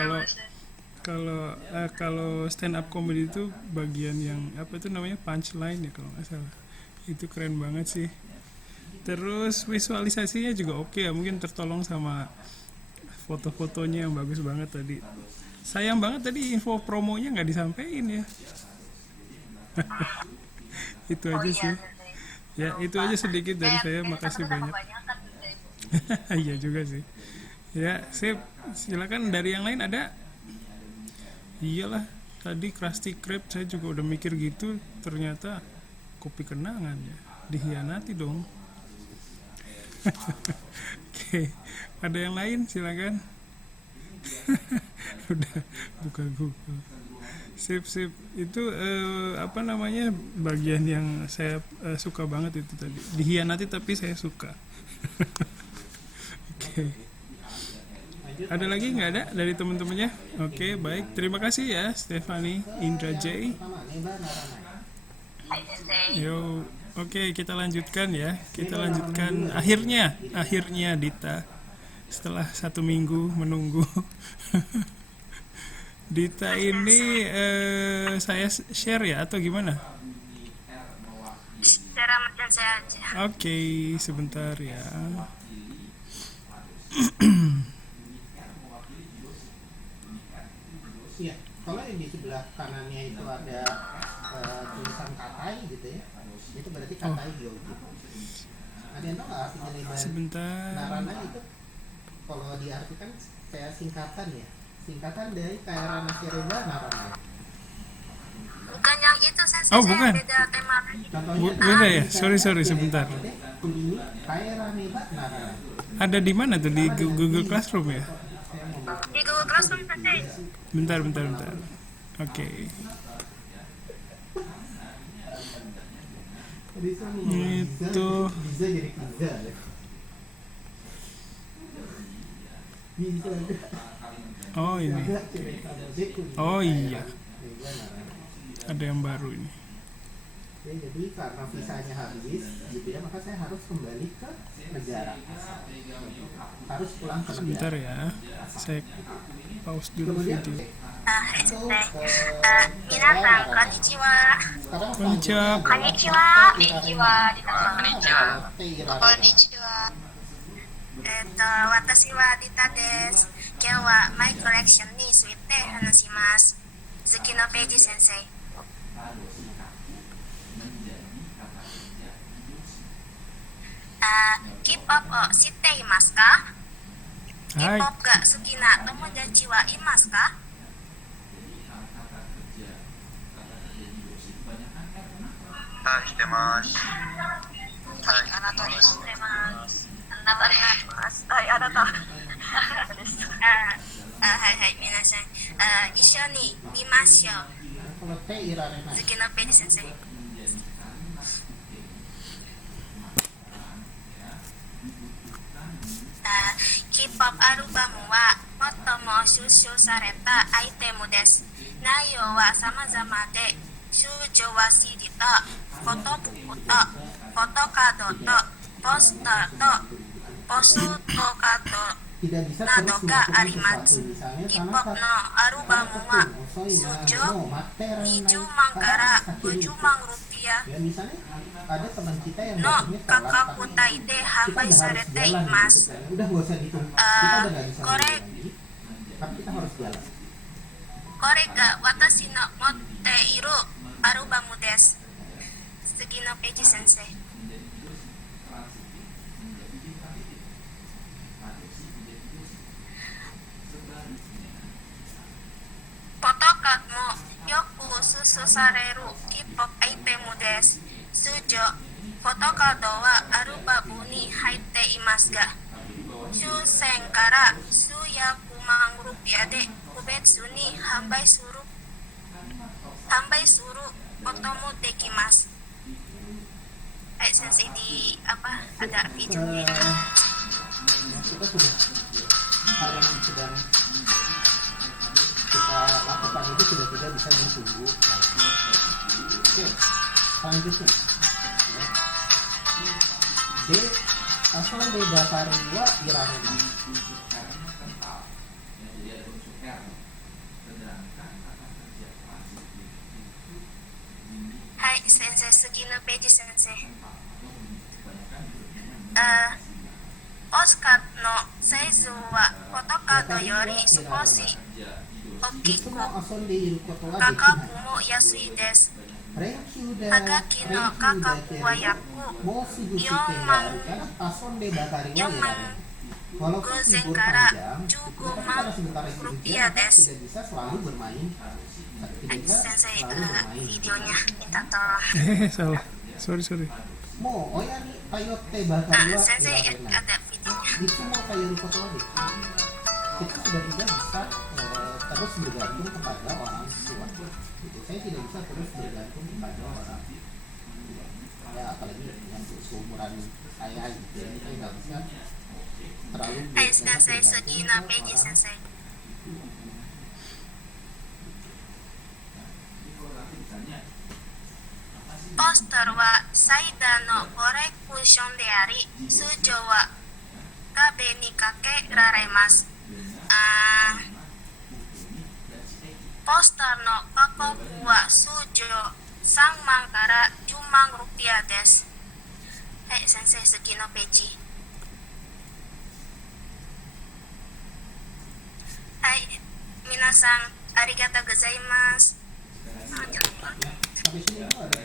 kalau stand up comedy itu bagian yang apa itu namanya punchline ya kalau nggak salah. Itu keren banget sih. Terus visualisasinya juga oke ya, mungkin tertolong sama foto-fotonya yang bagus banget tadi. Sayang banget tadi info promonya nggak disampaikan ya. Itu aja sih. Ya itu aja sedikit dari saya. Makasih banyak. Iya juga sih. Ya sip. Silakan dari yang lain ada. Iyalah, tadi Krusty Krab saya juga udah mikir gitu, ternyata kopi kenangan ya, dihianati dong. Oke, ada yang lain silakan. Udah buka Google. Sip, itu apa namanya bagian yang saya suka banget itu tadi, dihianati tapi saya suka. Oke. Ada lagi nggak ada dari teman-temannya? Oke, baik. Terima kasih ya, Stefani, Indra J. Yo, oke, kita lanjutkan ya. Kita lanjutkan akhirnya Dita. Setelah 1 minggu menunggu. Dita ini saya share ya atau gimana? Secara merchant saya aja. Oke, sebentar ya. Iya, kalau yang di sebelah kanannya itu ada tulisan katai gitu ya, itu berarti katai Gyoji. Ada yang tahu nggak artinya lebar? Sebentar. Narana itu kalau diartikan kayak singkatan ya, singkatan dari Kairana Shireba Narana. Bukan yang itu saya Oh, bukan. beda tema lagi. Contohnya Beda ya? Sorry sebentar. Kulini Kairaneba Narana. Ada di mana tuh di Google Classroom ya? Di Google Classroom tadi. Bentar. Oke. Itu Bisa jadi pizza ya. Bisa. oh ini. Oh iya, ada yang baru ini. Ya, jadi karena visanya habis gitu ya, maka saya harus kembali ke negara asal. Harus pulang ke Sebentar negara. ya. Saya pause dulu Kemudian video. Minasan, konnichiwa. sekarang Konnichiwa. Konnichiwa. Konnichiwa, Konnichiwa. Konnichiwa. 私はリタです。今日はマイコレクションについて話します。次のページ先生。K-pop を知っていますか？ Hai. K-pop が好きな友達はいますか？ はい、してます。はい、あなたです。してます。あなたです。はい、あなた。です。はいはい、皆さん、一緒に見ましょう。 Kalau T irarena 次のページ先生。K-pop アルバムは最も収集されたアイテムです。内容は様々で、集場は CD とフォトブックとフォトカードとポスターとポストカード tidak bisa な terus どがあ melakukan りま sesuatu す。 misalnya K-pop tanah のアルバムは通常 20万から50万ルピア ya misalnya ada teman kita yang の dapetnya 価 salah 格 tapi 帯で kita 販売 udah さ harus れて jalan い gitu ます。 kan udah gak usah ditunggu kita udah gak bisa korek. nunggu lagi tapi kita harus jalan これが私の持っているアルバムです。次のページ先生。フォトカードもよくすすされるK-popアイテムです。通常、フォトカードはアルバムに入っていますが、抽選から数百万ルピアで個別に販売することもできます。はい、先生di apa ada videonya. kita sudah hal yang sedang kita lakukan itu sudah tidak bisa ditunggu lagi. Oke, selanjutnya ya. D asal D Batari wa irarena はい、先生、次のページ先生。ポスカードのサイズはフォトカードより少し大き itu く、 mau asal di irukoto wa 価 dekinai 格も安いです。 Renkyu da はがきの価格は約 mau si gusi 4万 kan asal De Batari wa 4万 irarena walaupun 偶 libur 然から panjang 15 tapi 万 karena sebentar lagi ルピ hujan ア maka です。 tidak bisa selalu bermain は tidak い、 bisa 先生、 selalu bermain ビデオにminta tolong. Salah. Sorry. mau oyani tayote Ah, Batari wa sensei irarena ada videonya. itu mau kayak rukoto wa kita sudah tidak bisa terus bergantung kepada orang tua gitu. Saya tidak bisa terus bergantung kepada orang tua ya apalagi yang seumuran saya gitu ya saya nggak bisa terlalu はい、先生、次のページ先生。ポスターは最大のコレクションであり、通常は壁にかけられます。ポスターの価格は通常3万から10万ルピアです。はい、先生、次のページ。はい、皆さん、ありがとうございます。sampai sini itu ada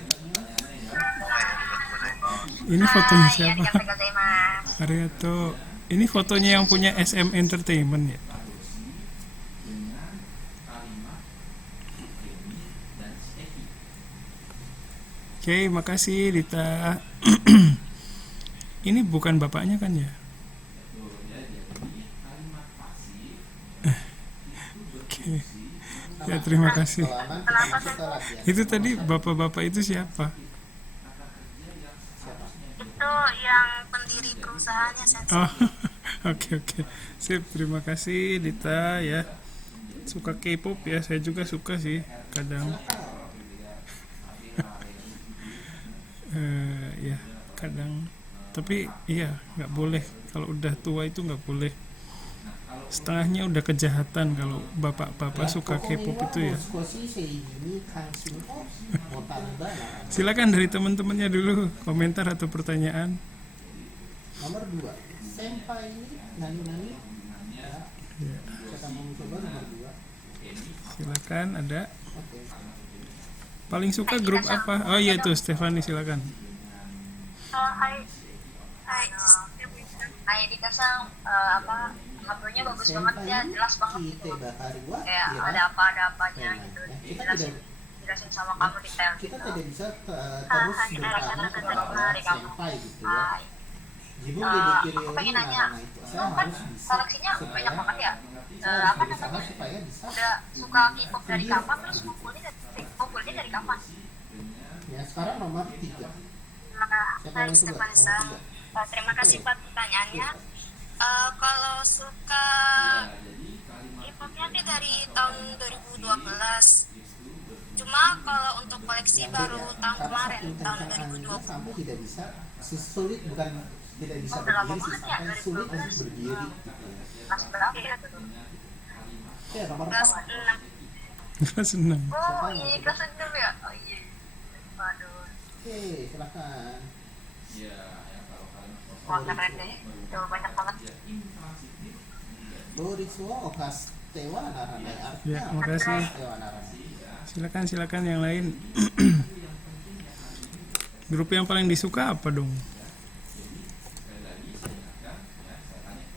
Ini fotonya はい、あり siapa? がとうございます。 Arigato. Ini fotonya yang punya SM Entertainment ya? Oke, makasih Dita. Ini bukan bapaknya kan ya? Oke. Ya, terima kasih. pengalaman kita latihan Itu tadi bapak-bapak itu siapa? Itu yang pendiri perusahaannya, sensei. Oh, oke. Sip, terima kasih Dita ya. Suka K-pop ya, saya juga suka sih kadang. Ya, kadang. Tapi iya, nggak boleh. Kalau udah tua itu nggak boleh. Setengahnya udah kejahatan kalau bapak-bapak suka K-pop itu ya. Silakan dari teman-temannya dulu komentar atau pertanyaan. nomor 2 senpai ini nani ya kita mau coba nomor 2 Silakan, ada. oke Paling suka grup apa? Oh iya tuh, Stefani silakan. はい。はい、kayak dikasang apa hapenya bagus banget ya, jelas banget gitu. Kayak ada apanya gitu, dijelasin sama kamu detail kita gitu. tidak bisa terus bertanya kepada senpai gitu ya. Jibun jadi Aku pengen nanya, saya kan harus bisa koleksinya banyak banget ya. Apa namanya? supaya bisa Udah suka K-pop dari kapan, terus ngumpulnya dari kapan? ya. Sekarang nomor 3. Hai Stefansa, terima kasih buat pertanyaannya. Kalau suka K-popnya sih dari tahun 2012. Cuma kalau untuk koleksi baru tahun kemarin, tahun 2020. Sampai tidak bisa sulit, bukan tidak bisa Udah lama berdiri sih, banget ya, sampai sulit 2012. untuk berdiri. Kelas berapa ya tuh? Ya nomor Kelas 4. 6. Kelas 6. Oh iya, kelas 6 ya? Oh iya. Waduh. Oke, silakan. Wah keren deh. Udah banyak banget. Boriswo Okastewa Naranda. Ya, makasih. Silakan yang lain. Grup yang paling disuka apa dong?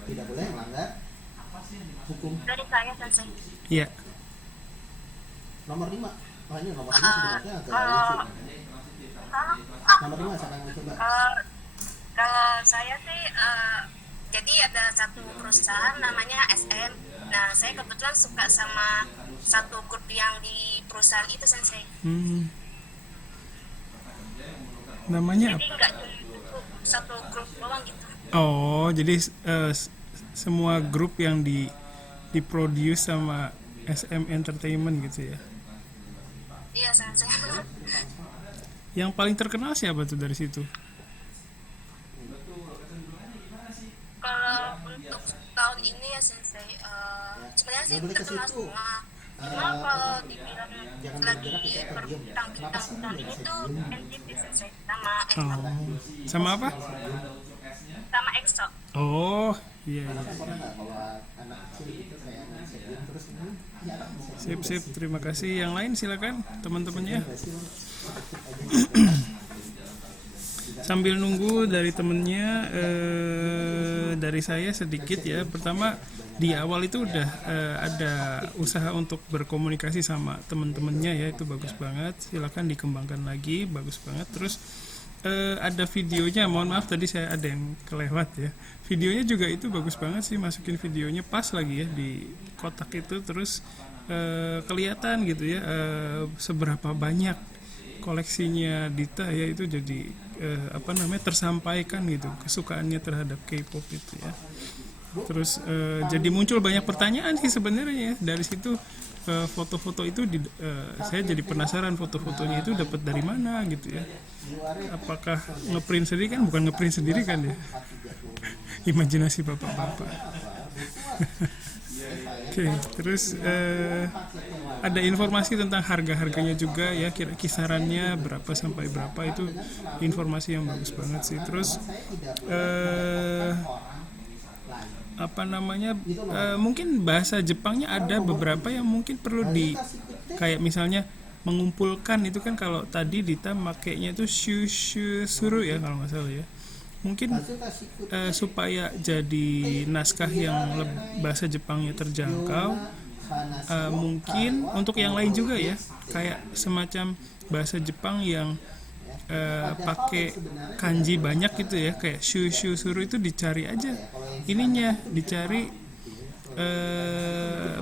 Tidak boleh melanggar hukum. Dari saya Sensei. Iya. Nomor 5. Wah, ini nomor 5 sebenarnya agak lucu. Nomor 5 siapa yang mau coba? Kalau saya sih jadi ada satu perusahaan namanya SM. Nah, saya kebetulan suka sama satu grup yang di perusahaan itu Sensei. Namanya Jadi apa? nggak cuma satu grup doang gitu. Oh, jadi semua grup yang diproduce sama SM Entertainment gitu ya. Iya Sensei. Yang paling terkenal siapa tuh dari situ? Kalau untuk tahun ini ya Sensei, sebenarnya sih Nggak boleh ke terkenal situ. semua. Cuma kalau dibilang Jangan lagi bergerak, kita diam. berbintang-bintang tahun ini tuh NCT Sensei sama Oh, sama apa? sama EXO. Oh, iya. Karena kan pernah nggak bawa anak kecil gitu kayak anak sebelum terus ini ya anak bisa Sip, terima kasih. Yang lain silakan teman-temannya. Sambil nunggu dari temennya, dari saya sedikit ya. Pertama di awal itu udah ada usaha untuk berkomunikasi sama teman-temannya ya, itu bagus banget. Silakan dikembangkan lagi, bagus banget. Terus ada videonya, mohon maaf tadi saya ada yang kelewat ya. Videonya juga itu bagus banget sih, masukin videonya pas lagi ya di kotak itu, terus kelihatan gitu ya seberapa banyak koleksinya Dita ya, itu jadi tersampaikan gitu kesukaannya terhadap K-pop itu ya. Terus jadi muncul banyak pertanyaan sih sebenarnya ya. Dari situ foto-foto itu saya jadi penasaran, foto-fotonya itu dapat dari mana gitu ya. Apakah ngeprint sendiri kan? Bukan ngeprint sendiri kan ya. Imajinasi bapak-bapak. Oke, terus ada informasi tentang harga-harganya juga ya, kisarannya berapa sampai berapa, itu informasi yang bagus banget sih. Terus mungkin bahasa Jepangnya ada beberapa yang mungkin perlu kayak misalnya mengumpulkan itu kan, kalau tadi Dita makainya itu suru ya kalau nggak salah ya. Mungkin supaya jadi naskah yang bahasa Jepangnya terjangkau, mungkin untuk yang lain juga ya, kayak semacam bahasa Jepang yang pakai kanji banyak gitu ya, kayak suru itu dicari aja ininya, dicari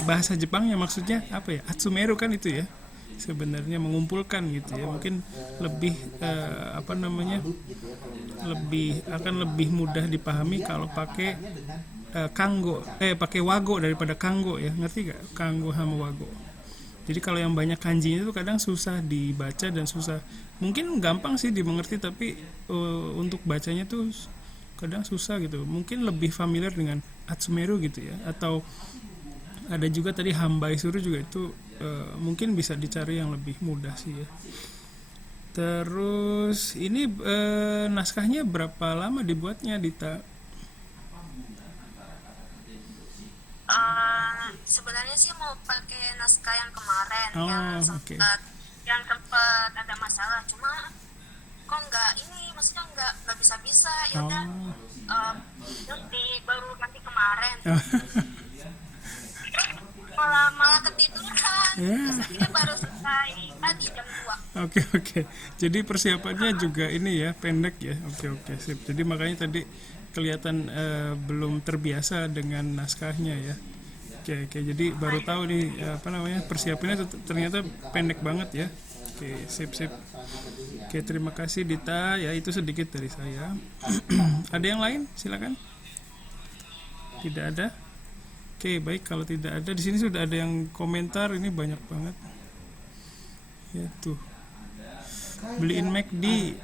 bahasa Jepangnya, maksudnya apa ya, Atsumeru kan itu ya, sebenarnya mengumpulkan gitu ya. Mungkin lebih lebih mudah dipahami kalau pakai pakai wago daripada kanggo ya, ngerti gak? Kanggo sama wago. Jadi kalau yang banyak kanjinya itu kadang susah dibaca dan susah, mungkin gampang sih dimengerti, tapi untuk bacanya tuh kadang susah gitu. Mungkin lebih familiar dengan Atsumeru gitu ya, atau ada juga tadi Hambai Suru juga itu mungkin bisa dicari yang lebih mudah sih ya. Terus ini naskahnya berapa lama dibuatnya, Dita? Sebenarnya sih mau pakai naskah yang kemarin Oh, yang oke. sempat ada masalah, cuma kok nggak ini, maksudnya nggak bisa ya udah terus baru nanti kemarin malah ketiduran. Ya. Ini baru selesai tadi jam 2. Oke. Jadi persiapannya juga ini ya, pendek ya. Oke, sip. Jadi makanya tadi kelihatan belum terbiasa dengan naskahnya ya. Oke. Jadi baru tahu nih persiapannya ternyata pendek banget ya. Oke, sip. Oke, terima kasih Dita. Ya, itu sedikit dari saya. Ada yang lain? Silakan. Tidak ada? Oke, baik, kalau tidak ada, di sini sudah ada yang komentar, ini banyak banget. Ya tuh. Beliin McD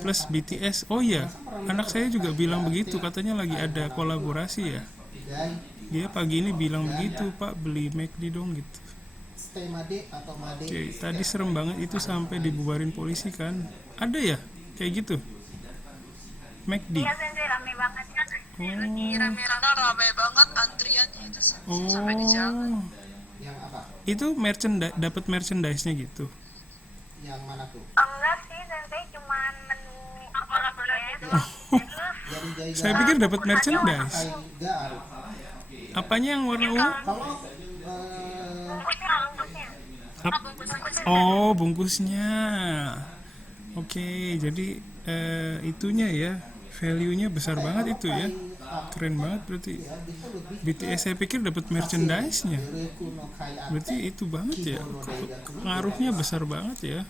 plus BTS. Oh iya, anak saya juga bilang begitu, katanya lagi ada kolaborasi ya. Dia pagi ini bilang begitu, Pak, beli McD dong gitu. Oke, tadi serem banget itu sampai dibubarin polisi kan. Ada ya kayak gitu? McD. Iya sensei, rame banget kan. Rame-rame. Karena rame banget antriannya itu sampai di jalan. Yang apa? Itu dapat merchandise-nya gitu. Yang mana tuh? Enggak sih sensei, cuman menu kolaborasi doang. Terus Dari Jaya Saya pikir dapat merchandise. Kaiga Arif. Apanya yang warna ungu? Kalau bungkusnya. Oh, bungkusnya. Oke, jadi itunya ya, value-nya besar banget itu ya. Keren banget berarti. BTS saya pikir dapat merchandise-nya. Berarti itu banget ya. Pengaruhnya besar banget ya.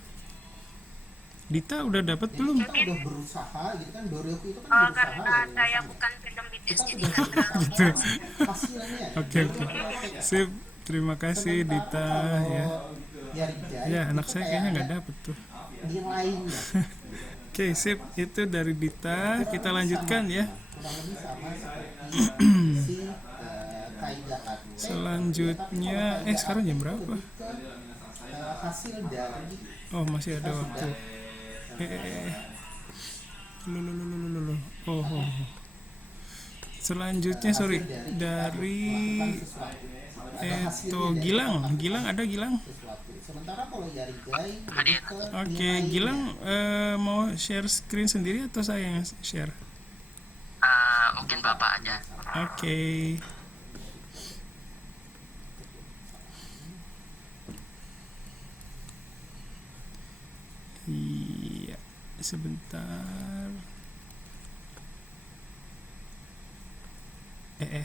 Dita udah dapat belum? kita udah berusaha gitu kan, Doryoku itu kan berusaha Karena ya, saya bukan fandom BTS jadi nggak terlalu Gitu. hasilnya Oke. Sip, terima kasih Dita ya. Ya, anak saya kayaknya nggak dapet tuh. nilainya Oke, sip, itu dari Dita. Kita lanjutkan ya. kurang lebih sama seperti si Kaiga Arif. Selanjutnya, sekarang jam berapa? Hasil dari Oh, masih ada waktu. Loh. Oh. Selanjutnya, sorry, dari Gilang ada Gilang. sesuatu. Sementara kalau dari Jai Hadir. Oke, Gilang mau share screen sendiri atau saya yang share? Mungkin Bapak aja. Oke. Iya, sebentar.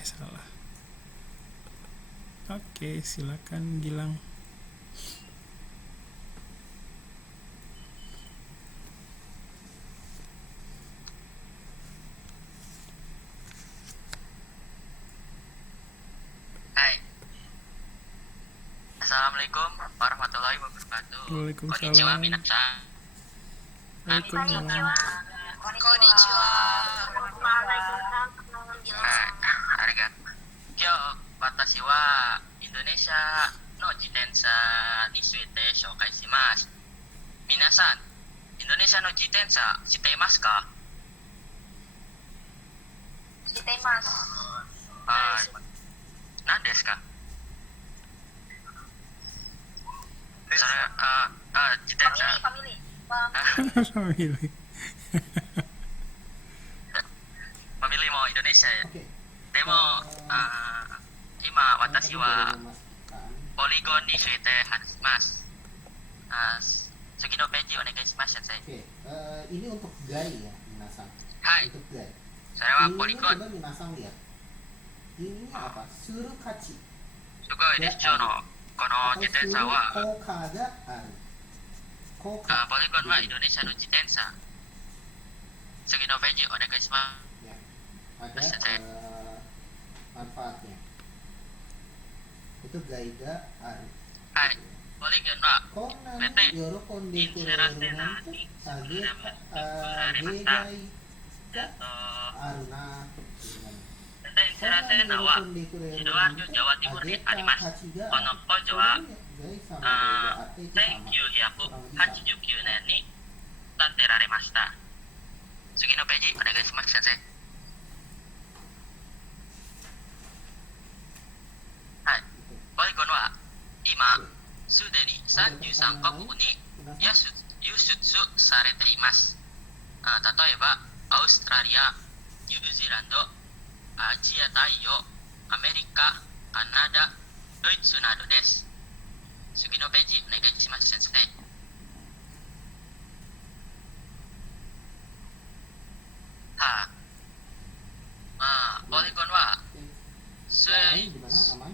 Salah. Oke, silakan Gilang. Hai. Assalamualaikum warahmatullahi wabarakatuh. Waalaikumsalam. Konnichiwa minasan. Waalaikumsalam. Konnichiwa. Arigato. Kyo watashi wa Indonesia no jitensa ni suite shoukai shimasu. Minasan, Indonesia no jitensa shitemasu ka? Shitemasu. Hai. Nan desu ka? Jitensa. Family. Family. Family mo Indonesia ya. Oke. Demo ima watashi wa Polygon ni suite hanashimasu. Sugi no peji onegai shimasu sensei. Oke, ini untuk Gai ya, Minasang. Hai, Untuk Gai. saya wa Ini Polygon. coba Minasang lihat. Ini apa? Surukachi. Sugoi desu no kono jitensa wa Koka ga aru. Koka. Polygon wa Indonesia no jitensa. Sugi no peji onegai shimasu. Ya. Ada Sensei. manfaatnya. Itu Gaiga aru. Hai, Polygon wa Konan Bete. yorokonde Inserase kureru na nantu ni age Arimashita. Gegai ga aru na. Tenta inserase na wa Sidoarjo Jawa Timur ni arimasu. Kono kojo wa 1989年に建てられました。次のページお願いします先生。はい。ポリゴンは今すでに33カ国に輸出されています。例えばオーストラリア、ニュージーランド、アジア太陽、アメリカ、カナダ、ドイツなどです。次のページお願いします、先生。ポリゴンは強 Lain gimana aman?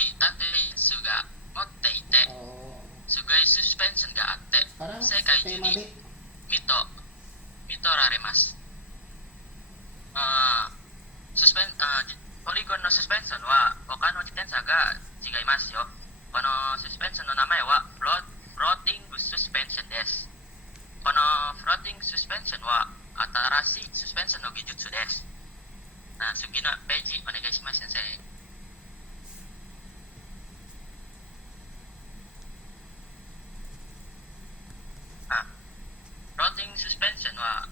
い縦数が持っていて、 Oh, すごいサスペンションがあって、 sekarang 世界中 tema に D. 見とられます。ポリゴンのサスペンションは他の自転車が違いますよ。このサスペンションの名前はフローティングサスペンションです。このフローティングサスペンションは新しいサスペンションの技術です。次のページお願いします、先生。フローティングサスペンションは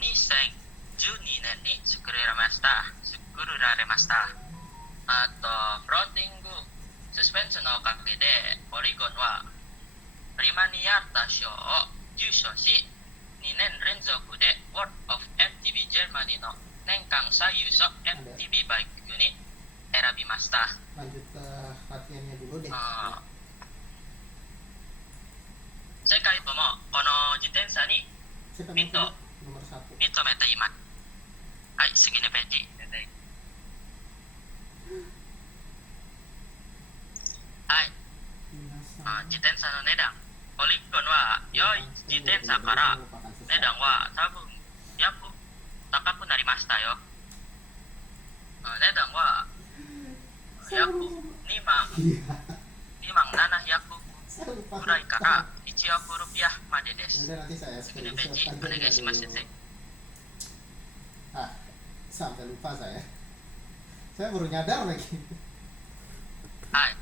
2012年に作られました。あと、フローティングサスペンションのおかげで、ポリゴンはプリマニアータ賞を受賞し、2年連続で World of MTB ジェルマニーの年間最優秀 MTB バイクに選びました。 Lanjut ke latihannya dulu deh. 世界ともこの自転車に Siapa Minto. nomor 1? 認めています。はい、次のページ。はい、自転車の値段。ポリゴンは良い自転車から値段は多分約高くなりましたよ。値段は約2万700くらいから1億ルピアまでです。 Udah nanti saya 次のページ screenshot お願 aja いします、先生。 sampai lupa saya. Saya baru nyadar lagi. はい。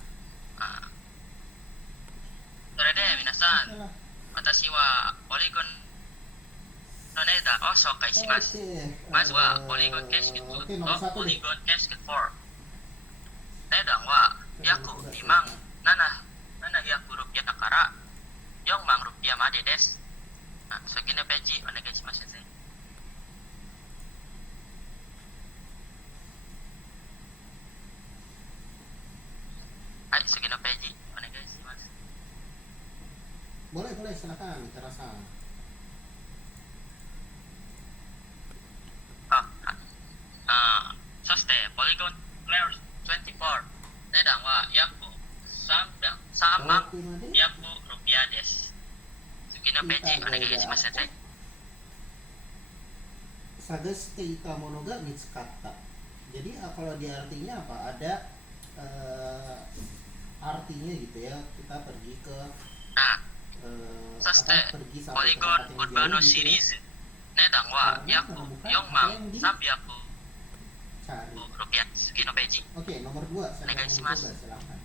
それで皆さん、私はポリゴンの値段を紹介します。 Oke. まずはポリゴン形式2 Oke, と nomor 1ポリ deh. ゴン形式4。値段は約2万700ルピアから4万ルピアまでです。次のページお願いします、先生。はい、次のページお願いします。 Boleh, silakan, Terasan. そしてポリゴンプレイヤー24値段は約3万200ルピアです。次のページお願いします、先生。 Sageste Itamono ga Mitsukata. Jadi kalau di artinya apa? Ada artinya gitu ya. Kita pergi ke そして pergi ポリ sampai ke ゴ tempat ン yang ウルバ jauh ノ gitu シ ya. リーズ値段は約4万300 Cari. ルピア。次のページ Oke, nomor 2 saya Oke, mau silakan. mencoba, silakan.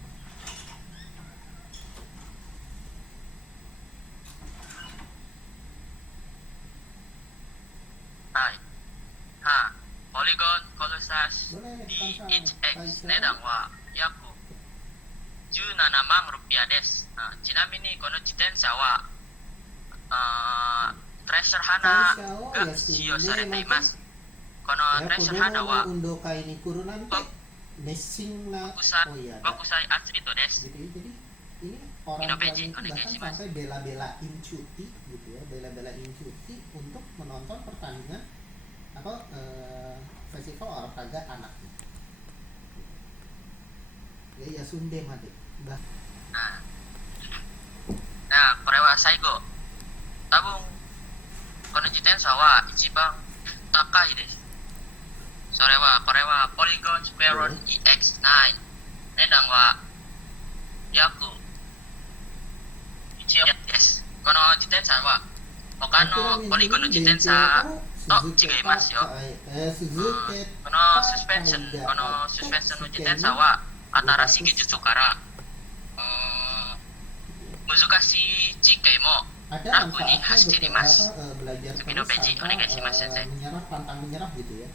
はい。ポリゴンコルサス Boleh, DHX 値段は約17万ルピアです。ちなみにこの自転車はトレッシャー花が使用されています。このトレッシャー花は Undo kai ni kurunante messing na 国 oh iya. 際アスリートです。 Jadi ini orang Inopeji, tuanya itu bahkan Onegaishimasu. sampai bela-belain cuti gitu ya, bela-belain cuti untuk menonton pertandingan apa festival olahraga anak. Ya Sunde made. Bah. これは最後。多分この自転車は一番高いです。これはポリゴンスペロン EX9。値段は約1億です。この自転車は他のポリゴンの自転車と違いますよ。このサスペンションの自転車は新しい技術から難しい地形も Ada Aku nih khas manfaatnya ciri beberapa mas. belajar Sugino terus Peji, tanpa onegaishimasu, sensei. menyerah pantang menyerah gitu ya.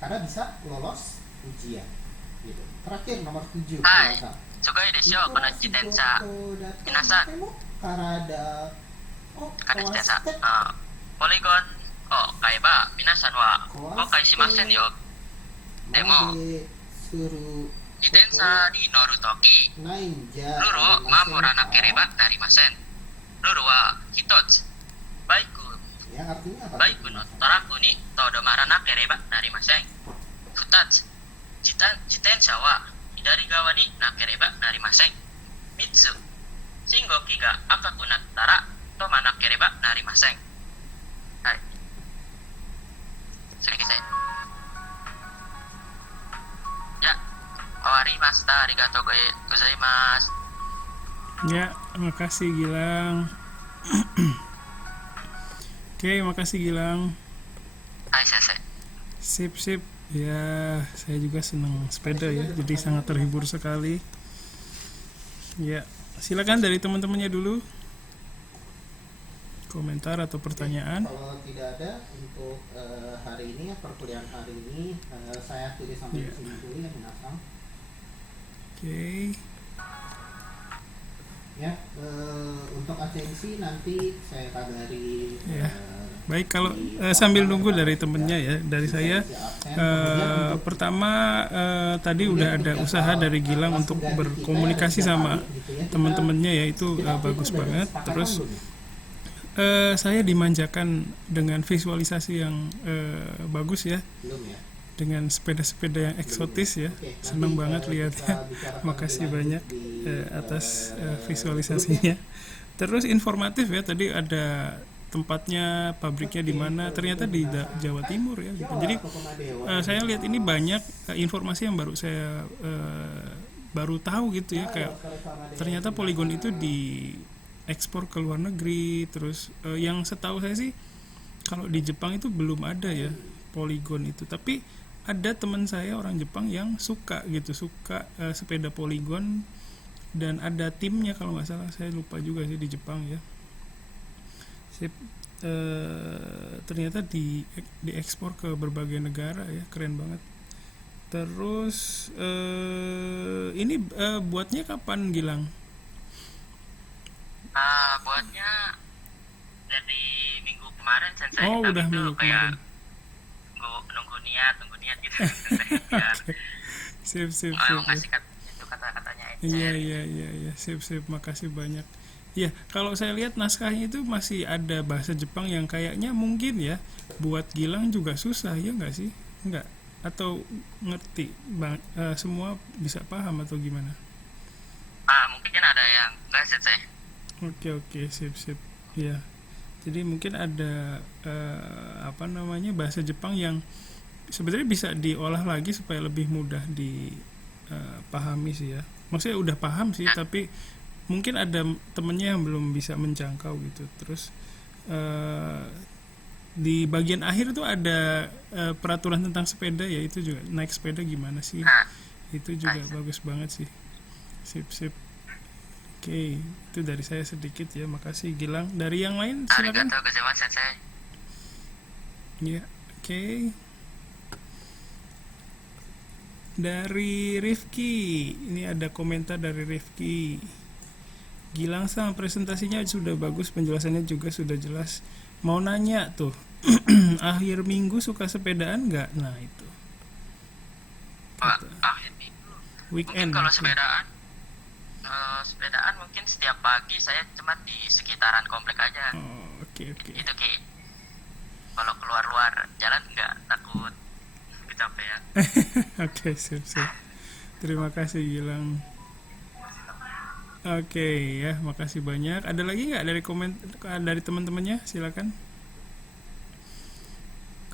Karena bisa lolos ujian gitu. Terakhir nomor 7. はいすごいでしょうこの自転車。皆さん、 Karada この自転車 Polygon kaiba minasan wa kokai shimasen yo. でもなんで、する 自転車に乗るとき、 ないんじゃ ルールを守らなければなりません。ルールは一つ、バイク Ya, artinya apa? バイクのトラックにとどまらなければなりません。二つ、自転車は左側になければなりません。三つ、信号機が赤くなったら止まなければなりません。はい。それだけで。じゃあ、終わりました。ありがとうございます。 Ya, makasih Gilang. Oke, makasih Gilang. はい、先生。 Sip sip. Ya, saya juga senang sepeda ya. Jadi sangat terhibur sekali. Ya, silakan dari teman-temannya dulu. Komentar atau pertanyaan. Kalau tidak ada untuk hari ini, perkuliahan hari ini, saya akhiri sampai di sini dulu ya, Minasang. Oke. Ya, untuk atensi nanti saya kabari. Ya. Baik, kalau sambil nunggu dari temennya ya, dari saya pertama tadi udah ada usaha dari Gilang untuk berkomunikasi sama teman-temannya ya, itu bagus banget. Terus saya dimanjakan dengan visualisasi yang bagus ya, Belum ya? dengan sepeda-sepeda yang eksotis ya. Seneng banget lihatnya. Makasih banyak atas visualisasinya. Terus informatif ya, tadi ada tempatnya, pabriknya di mana, ternyata di Jawa Timur ya gitu. Jadi saya lihat ini banyak informasi yang baru saya baru tahu gitu ya, kayak ternyata Polygon itu diekspor ke luar negeri. Terus yang setahu saya sih kalau di Jepang itu belum ada ya Polygon itu, tapi ada teman saya orang Jepang yang suka sepeda Polygon, dan ada timnya kalau nggak salah, saya lupa juga sih, di Jepang ya. Ternyata diekspor ke berbagai negara ya, keren banget. Terus ini buatnya kapan Gilang? Buatnya dari minggu kemarin sensei. Oh, Tapi udah itu minggu kayak kemarin. nunggu niat gitu sensei. Biar Sip ngasih itu kata-katanya aja. Iya, sip, makasih banyak. Ya, kalau saya lihat naskahnya itu masih ada bahasa Jepang yang kayaknya mungkin ya buat Gilang juga susah ya nggak sih? Nggak? Atau ngerti semua bisa paham atau gimana? Mungkin ada yang enggak sensei. Oke, sip. Ya, jadi mungkin ada bahasa Jepang yang sebenarnya bisa diolah lagi supaya lebih mudah dipahami sih ya. Maksudnya udah paham sih, tapi mungkin ada temennya yang belum bisa menjangkau gitu. Terus di bagian akhir tuh ada peraturan tentang sepeda ya, itu juga naik sepeda gimana sih, itu juga bagus banget sih. Sip. Oke, itu dari saya sedikit ya, makasih Gilang. Dari yang lain silakan. Arigatou gozaimasu sensei. Ya, oke. Dari Rifki, ini ada komentar dari Rifki. Gilang sang, presentasinya sudah bagus, penjelasannya juga sudah jelas. Mau nanya tuh, akhir minggu suka sepedaan nggak? Nah itu. Akhir minggu. Weekend. Mungkin kalau sepedaan mungkin setiap pagi saya cuma di sekitaran komplek aja. Oh, oke. Itu Ki. Kalau keluar jalan nggak, takut kecapean. Oke, sip. Terima kasih Gilang. Oke ya, makasih banyak. Ada lagi nggak dari teman-temannya? Silakan.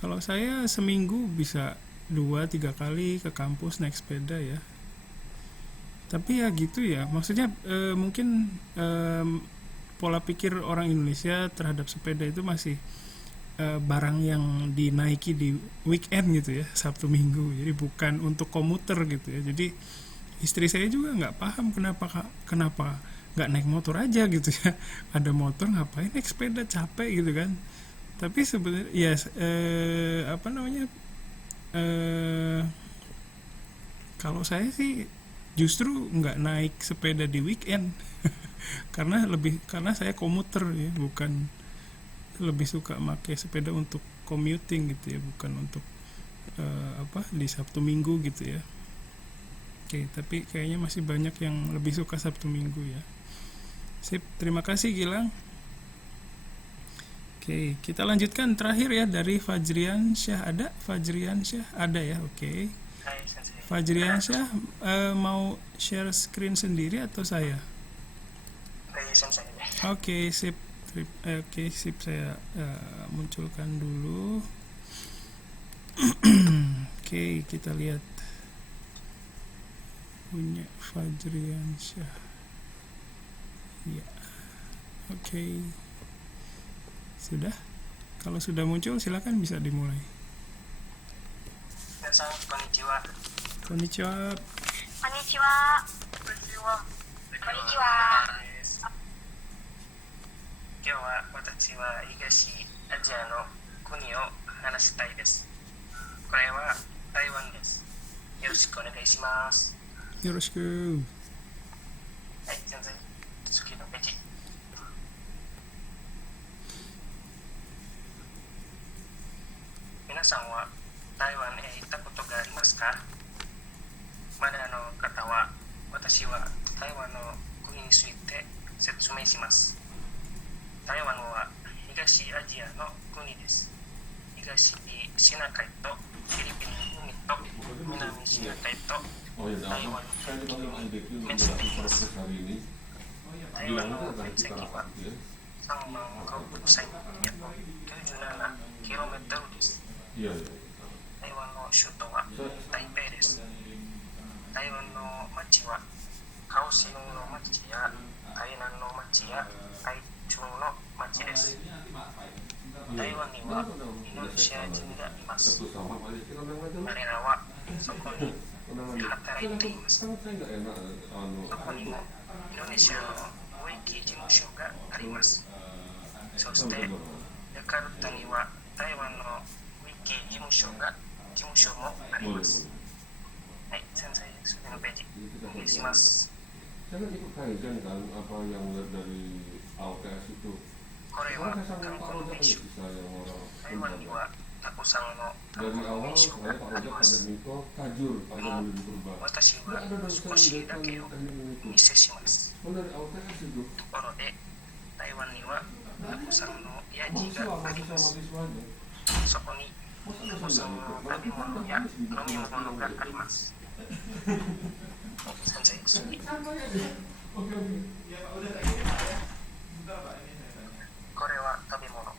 Kalau saya seminggu bisa 2-3 kali ke kampus naik sepeda ya. Tapi ya gitu ya. Maksudnya mungkin pola pikir orang Indonesia terhadap sepeda itu masih barang yang dinaiki di weekend gitu ya, Sabtu Minggu. Jadi bukan untuk komuter gitu ya. Jadi istri saya juga nggak paham kenapa nggak naik motor aja gitu ya, ada motor ngapain naik sepeda, capek gitu kan. Tapi sebenarnya ya kalau saya sih justru nggak naik sepeda di weekend karena saya komuter ya, bukan lebih suka pakai sepeda untuk commuting gitu ya, bukan untuk di Sabtu Minggu gitu ya. Oke, tapi kayaknya masih banyak yang lebih suka Sabtu Minggu ya. Sip, terima kasih Gilang. Oke, kita lanjutkan terakhir ya dari Fajrian Syah. Ada Fajrian Syah? Ada ya, oke. Hai, sensei. Fajrian Syah mau share screen sendiri atau saya? Hai, sensei. Oke, sip. Oke, sip, saya munculkan dulu. Oke, kita lihat punya Fajrian Syah. Ya. Oke. Sudah? Kalau sudah muncul silakan bisa dimulai. Minasan, konnichiwa. Konnichiwa. こんにちは。こんにちは。こんにちは。今日は私は東アジアの国を話したいです。これは台湾です。よろしくお願いします。よろしく。はい、先生。次のページ。皆さんは台湾へ行ったことがありますか？まだの方は私は台湾の国について説明します。台湾は東アジアの国です。東にシナ海とフィリピンの海と南シナ海と台湾に面しています。台湾の面積は3万6,997kmです。台湾の首都は台北です。台湾の町はカオシンの町や台南の町や台中の町です。台湾にはインドネシア人がいます。彼らはそこに働いています。どこにもインドネシアの貿易事務所があります。そしてジャカルタには台湾の貿易事務所もあります。はい、先生、次のページお願いします。 Jangan ikut kajian kan apa yang dari AOTS itu. これは観光名所。台湾にはたくさんの観 Dari 光 awal 名所が saya あり Pak ま Ojek す。 ada Miko tajur pada menjadi perubahan. 私 Nggak は ada dasar 少し dari だけを teknik お見 itu. せします。 Oh dari AOTS itu. ところで、台湾にはたくさんのヤジ Mahasiswa があります。 mahasiswanya. そこにたくさんの食べ物や飲み物があります。先生、次。これは食べ物。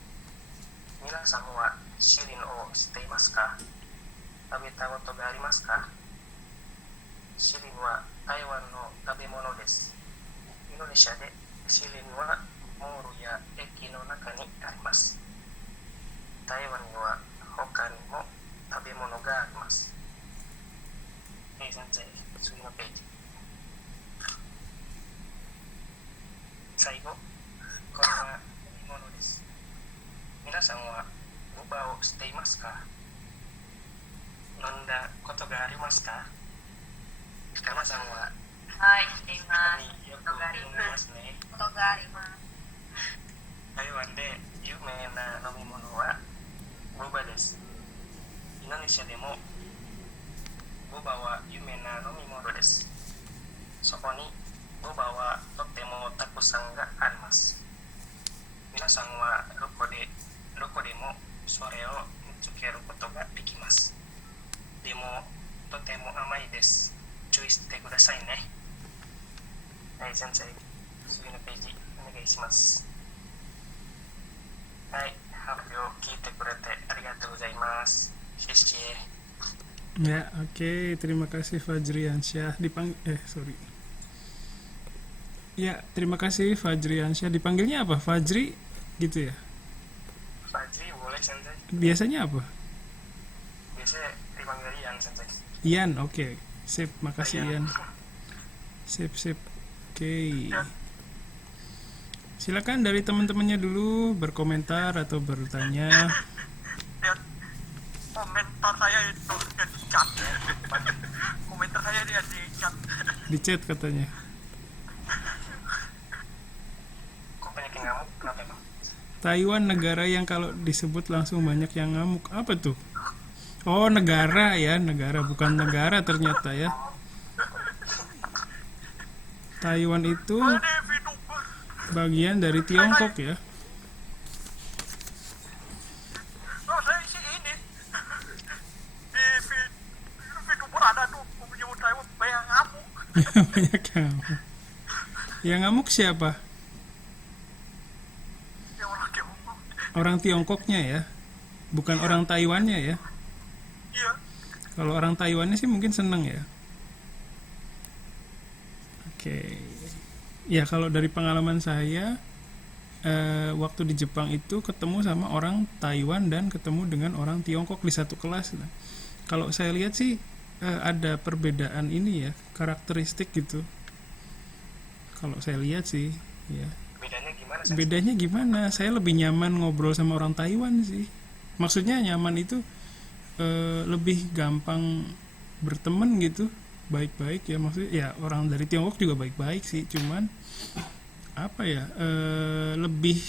皆さんはシリンを知っていますか？食べたことがありますか？シリンは台湾の食べ物です。インドネシアでシリンはモールや駅の中にあります。台湾には他にも食べ物があります。先生、次のページ。最後、これは飲み物です。皆さんはボバを知っていますか？飲んだことがありますか？北山さんははい、しています。よく飲みますね。ことがあります。台湾で有名な飲み物はボバです。インドネシアでもボバは有名な飲み物です。そこにボバはとてもたくさんがあります。皆さんはどこでもそれを見つけることができます。でもとても甘いです。注意してくださいね。はい、先生、次のページお願いします。はい、発表聞いてくれてありがとうございます。谢谢。 Ya, oke, terima kasih Fajriansyah. Sorry. Ya, terima kasih Fajriansyah. Dipanggilnya apa? Fajri gitu ya? Fajri boleh, sensei. Biasanya apa? Biasanya dipanggil Ian, sensei. Ian, oke. Sip, makasih Ian. Sip. Oke. Silakan dari teman-temannya dulu berkomentar atau bertanya. Lihat komentar saya itu dia di chat. Komentar saya dia di chat. Di chat katanya. Kok banyak yang ngamuk? Kenapa, Bang? Taiwan negara yang kalau disebut langsung banyak yang ngamuk. Apa tuh? Oh, negara ya, negara bukan negara ternyata ya. Taiwan itu bagian dari Tiongkok ya. Oh, saya isi ini. Di VTuber ada tuh menyebut Taiwan banyak ngamuk. Banyak yang ngamuk. Yang ngamuk siapa? Ya orang Tiongkok. Orang Tiongkoknya ya, bukan orang Taiwannya ya. Iya. Kalau orang Taiwannya sih mungkin seneng ya. Oke. Ya kalau dari pengalaman saya, waktu di Jepang itu ketemu sama orang Taiwan dan ketemu dengan orang Tiongkok di satu kelas. Nah, kalau saya lihat sih ada perbedaan ini ya, karakteristik gitu. Kalau saya lihat sih, ya. Bedanya gimana sih? Bedanya gimana? Saya lebih nyaman ngobrol sama orang Taiwan sih. Maksudnya nyaman itu lebih gampang berteman gitu, baik-baik ya. Maksudnya ya orang dari Tiongkok juga baik-baik sih, cuman apa ya, lebih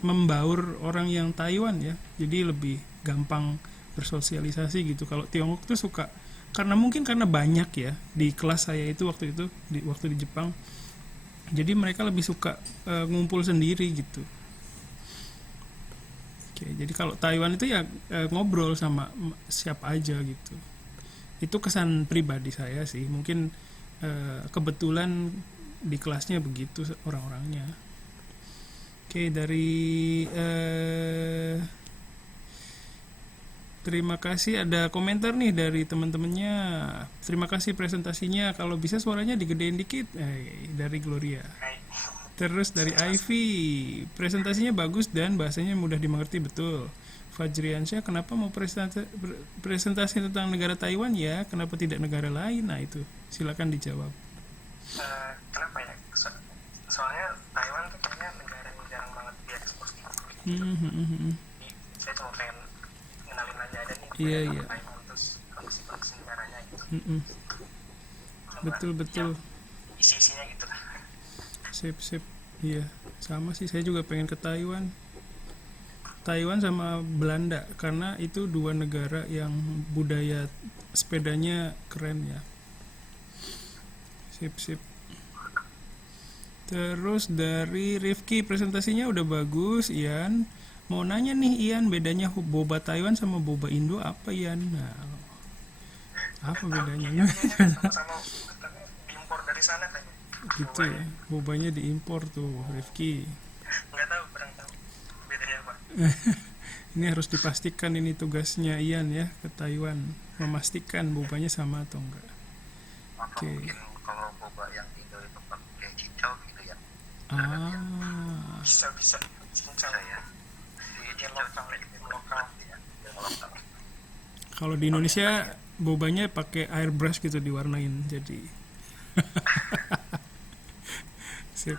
membaur orang yang Taiwan ya. Jadi lebih gampang bersosialisasi gitu. Kalau Tiongkok tuh suka, karena mungkin karena banyak ya di kelas saya itu waktu di Jepang. Jadi mereka lebih suka ngumpul sendiri gitu. Oke, jadi kalau Taiwan itu ya ngobrol sama siapa aja gitu. Itu kesan pribadi saya sih. Mungkin kebetulan di kelasnya begitu orang-orangnya. Oke, dari terima kasih, ada komentar nih dari teman-temannya. Terima kasih presentasinya. Kalau bisa suaranya digedein dikit. Dari Gloria. Terus dari Ivy, presentasinya bagus dan bahasanya mudah dimengerti, betul. Fajriansyah, kenapa mau presentasi tentang negara Taiwan ya? Kenapa tidak negara lain? Nah itu, silakan dijawab. Kenapa ya? Soalnya Taiwan tuh kayaknya negara yang jarang banget diekspor. Saya cuma pengen kenalin aja ada nih. Iya. Taiwan terus kondisi negaranya gitu. Betul. Isi-isinya gitu lah. Sip. Iya, sama sih, saya juga pengen ke Taiwan sama Belanda, karena itu dua negara yang budaya sepedanya keren ya. Sip. Terus dari Rifki, presentasinya udah bagus. Ian mau nanya nih, Ian, bedanya boba Taiwan sama boba Indo apa, Ian? Nah, apa bedanya? Sama diimpor dari sana kayaknya. Gitu ya, bobanya diimpor tuh, Rifki. Nggak tahu, kurang tahu bedanya apa. Ini harus dipastikan, ini tugasnya Ian ya, ke Taiwan, memastikan bobanya sama atau enggak. Atau mungkin kalau boba yang Indo itu pakai cincau gitu ya. Bisa cincang ya. Di lokal. Kalau di Indonesia bobanya pakai airbrush gitu, diwarnain jadi. Sip.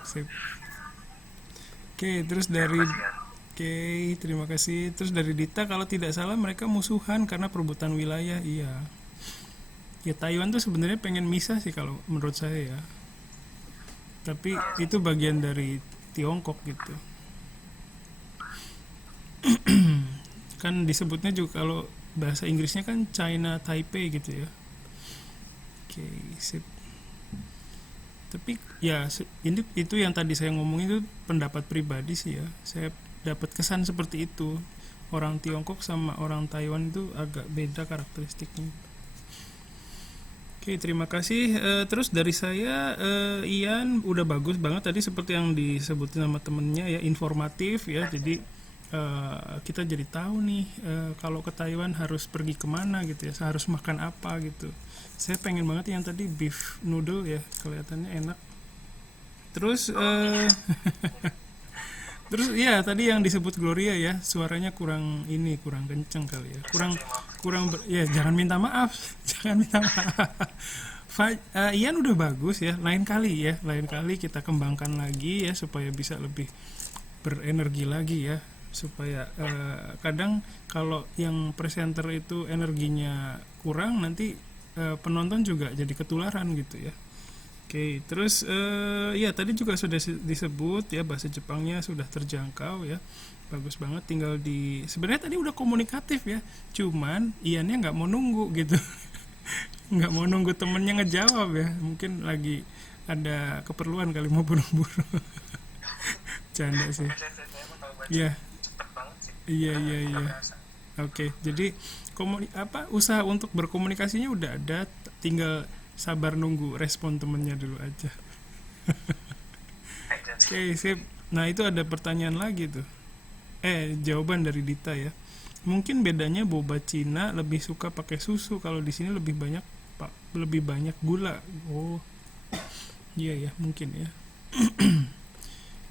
Oke, terus dari terima kasih. Terus dari Dita, kalau tidak salah mereka musuhan karena perebutan wilayah. Iya. Ya Taiwan tuh sebenarnya pengen misah sih kalau menurut saya ya. Tapi itu bagian dari Tiongkok gitu. Kan disebutnya juga kalau bahasa Inggrisnya kan China Taipei gitu ya. Oke, sip. Tapi ya itu yang tadi saya ngomongin itu pendapat pribadi sih ya. Saya dapat kesan seperti itu. Orang Tiongkok sama orang Taiwan itu agak beda karakteristiknya. Oke, terima kasih. Terus dari saya, Ian udah bagus banget tadi seperti yang disebutin sama temennya ya, informatif ya. Jadi kita jadi tahu nih kalau ke Taiwan harus pergi kemana gitu ya, harus makan apa gitu. Saya pengen banget yang tadi beef noodle ya, kelihatannya enak. Terus terus ya tadi yang disebut Gloria ya, suaranya kurang kenceng kali ya, ya jangan minta maaf. Ian udah bagus ya, lain kali kita kembangkan lagi ya supaya bisa lebih berenergi lagi ya, supaya kadang kalau yang presenter itu energinya kurang nanti penonton juga jadi ketularan gitu ya. Oke, terus ya tadi juga sudah disebut ya bahasa Jepangnya sudah terjangkau ya. Bagus banget, tinggal sebenarnya tadi udah komunikatif ya. Cuman Iannya nggak mau nunggu gitu. Nggak mau nunggu temennya ngejawab ya. Mungkin lagi ada keperluan kali mau buru-buru. Canda sih. Iya. cepet banget sih. Iya. Nggak berasa. Oke, jadi usaha untuk berkomunikasinya udah ada, tinggal sabar nunggu respon temennya dulu aja. Oke, sip. Nah, itu ada pertanyaan lagi tuh. Jawaban dari Dita ya. Mungkin bedanya boba Cina lebih suka pakai susu, kalau di sini lebih banyak gula. Oh. Iya ya, mungkin ya.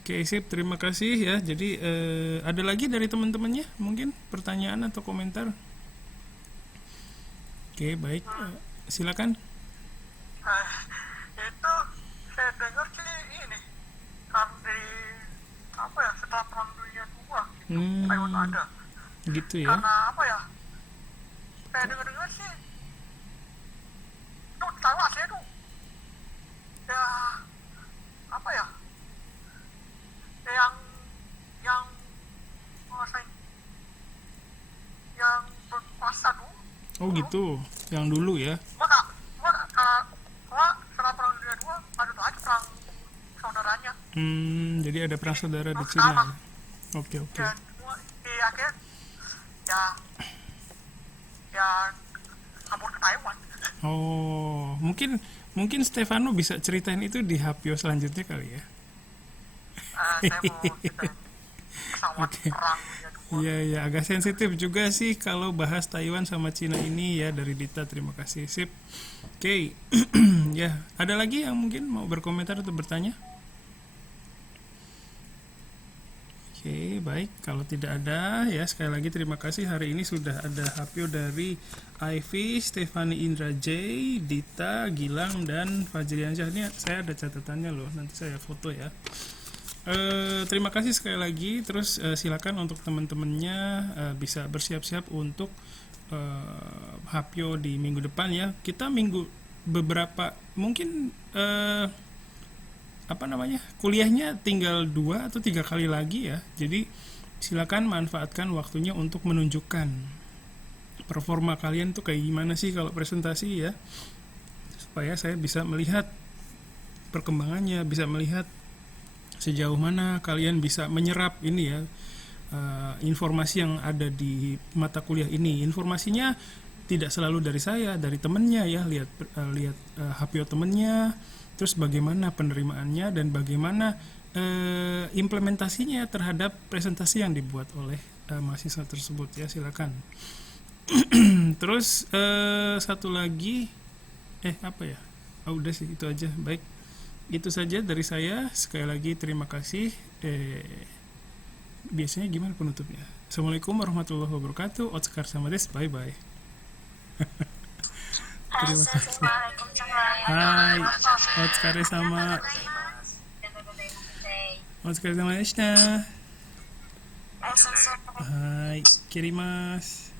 Oke, sip. Terima kasih ya. Jadi ada lagi dari teman-temannya mungkin pertanyaan atau komentar? Oke, baik. Silakan. Itu saya dengar sih ini kan dari apa ya, setelah perang dunia II Taiwan ada. Gitu ya. Karena apa ya, saya dengar sih itu Taiwan aslinya tuh ya apa ya, yang menguasai, yang berkuasa dulu. Oh gitu, yang dulu ya. Maka setelah perang dunia II ada tuh aja perang saudaranya. Jadi ada perang saudara di Terus Cina. sama. Oke. Dan di akhir ya kabur ke Taiwan. Oh, mungkin Stefano bisa ceritain itu di Hapio selanjutnya kali ya. Saya mau ceritain pesawat Oke. perang dunia II. Iya, agak sensitif juga sih kalau bahas Taiwan sama Cina ini ya, dari Dita. Terima kasih. Sip. Oke. Ya, ada lagi yang mungkin mau berkomentar atau bertanya? Oke, baik. Kalau tidak ada, ya sekali lagi terima kasih. Hari ini sudah ada Hapio dari Ivy, Stefani Indra J, Dita, Gilang, dan Fajriansyah. Ini saya ada catatannya loh, nanti saya foto ya. Terima kasih sekali lagi. Terus silakan untuk teman-temannya bisa bersiap-siap untuk Hapio di minggu depan ya. Kita beberapa mungkin kuliahnya tinggal 2 atau 3 kali lagi ya. Jadi silakan manfaatkan waktunya untuk menunjukkan performa kalian tuh kayak gimana sih kalau presentasi ya, supaya saya bisa melihat perkembangannya, bisa melihat sejauh mana kalian bisa menyerap ini ya, informasi yang ada di mata kuliah ini. Informasinya tidak selalu dari saya, dari temennya ya. Lihat Hapio temennya, terus bagaimana penerimaannya dan bagaimana implementasinya terhadap presentasi yang dibuat oleh mahasiswa tersebut ya. Silakan. Terus satu lagi udah sih, itu aja. Baik, itu saja dari saya. Sekali lagi terima kasih. Biasanya gimana penutupnya? Assalamualaikum warahmatullahi wabarakatuh. Otskar sama des, bye bye. Terima kasih. Hai, Otskare sama. Otskare sama deshita. Hai, kirimasu.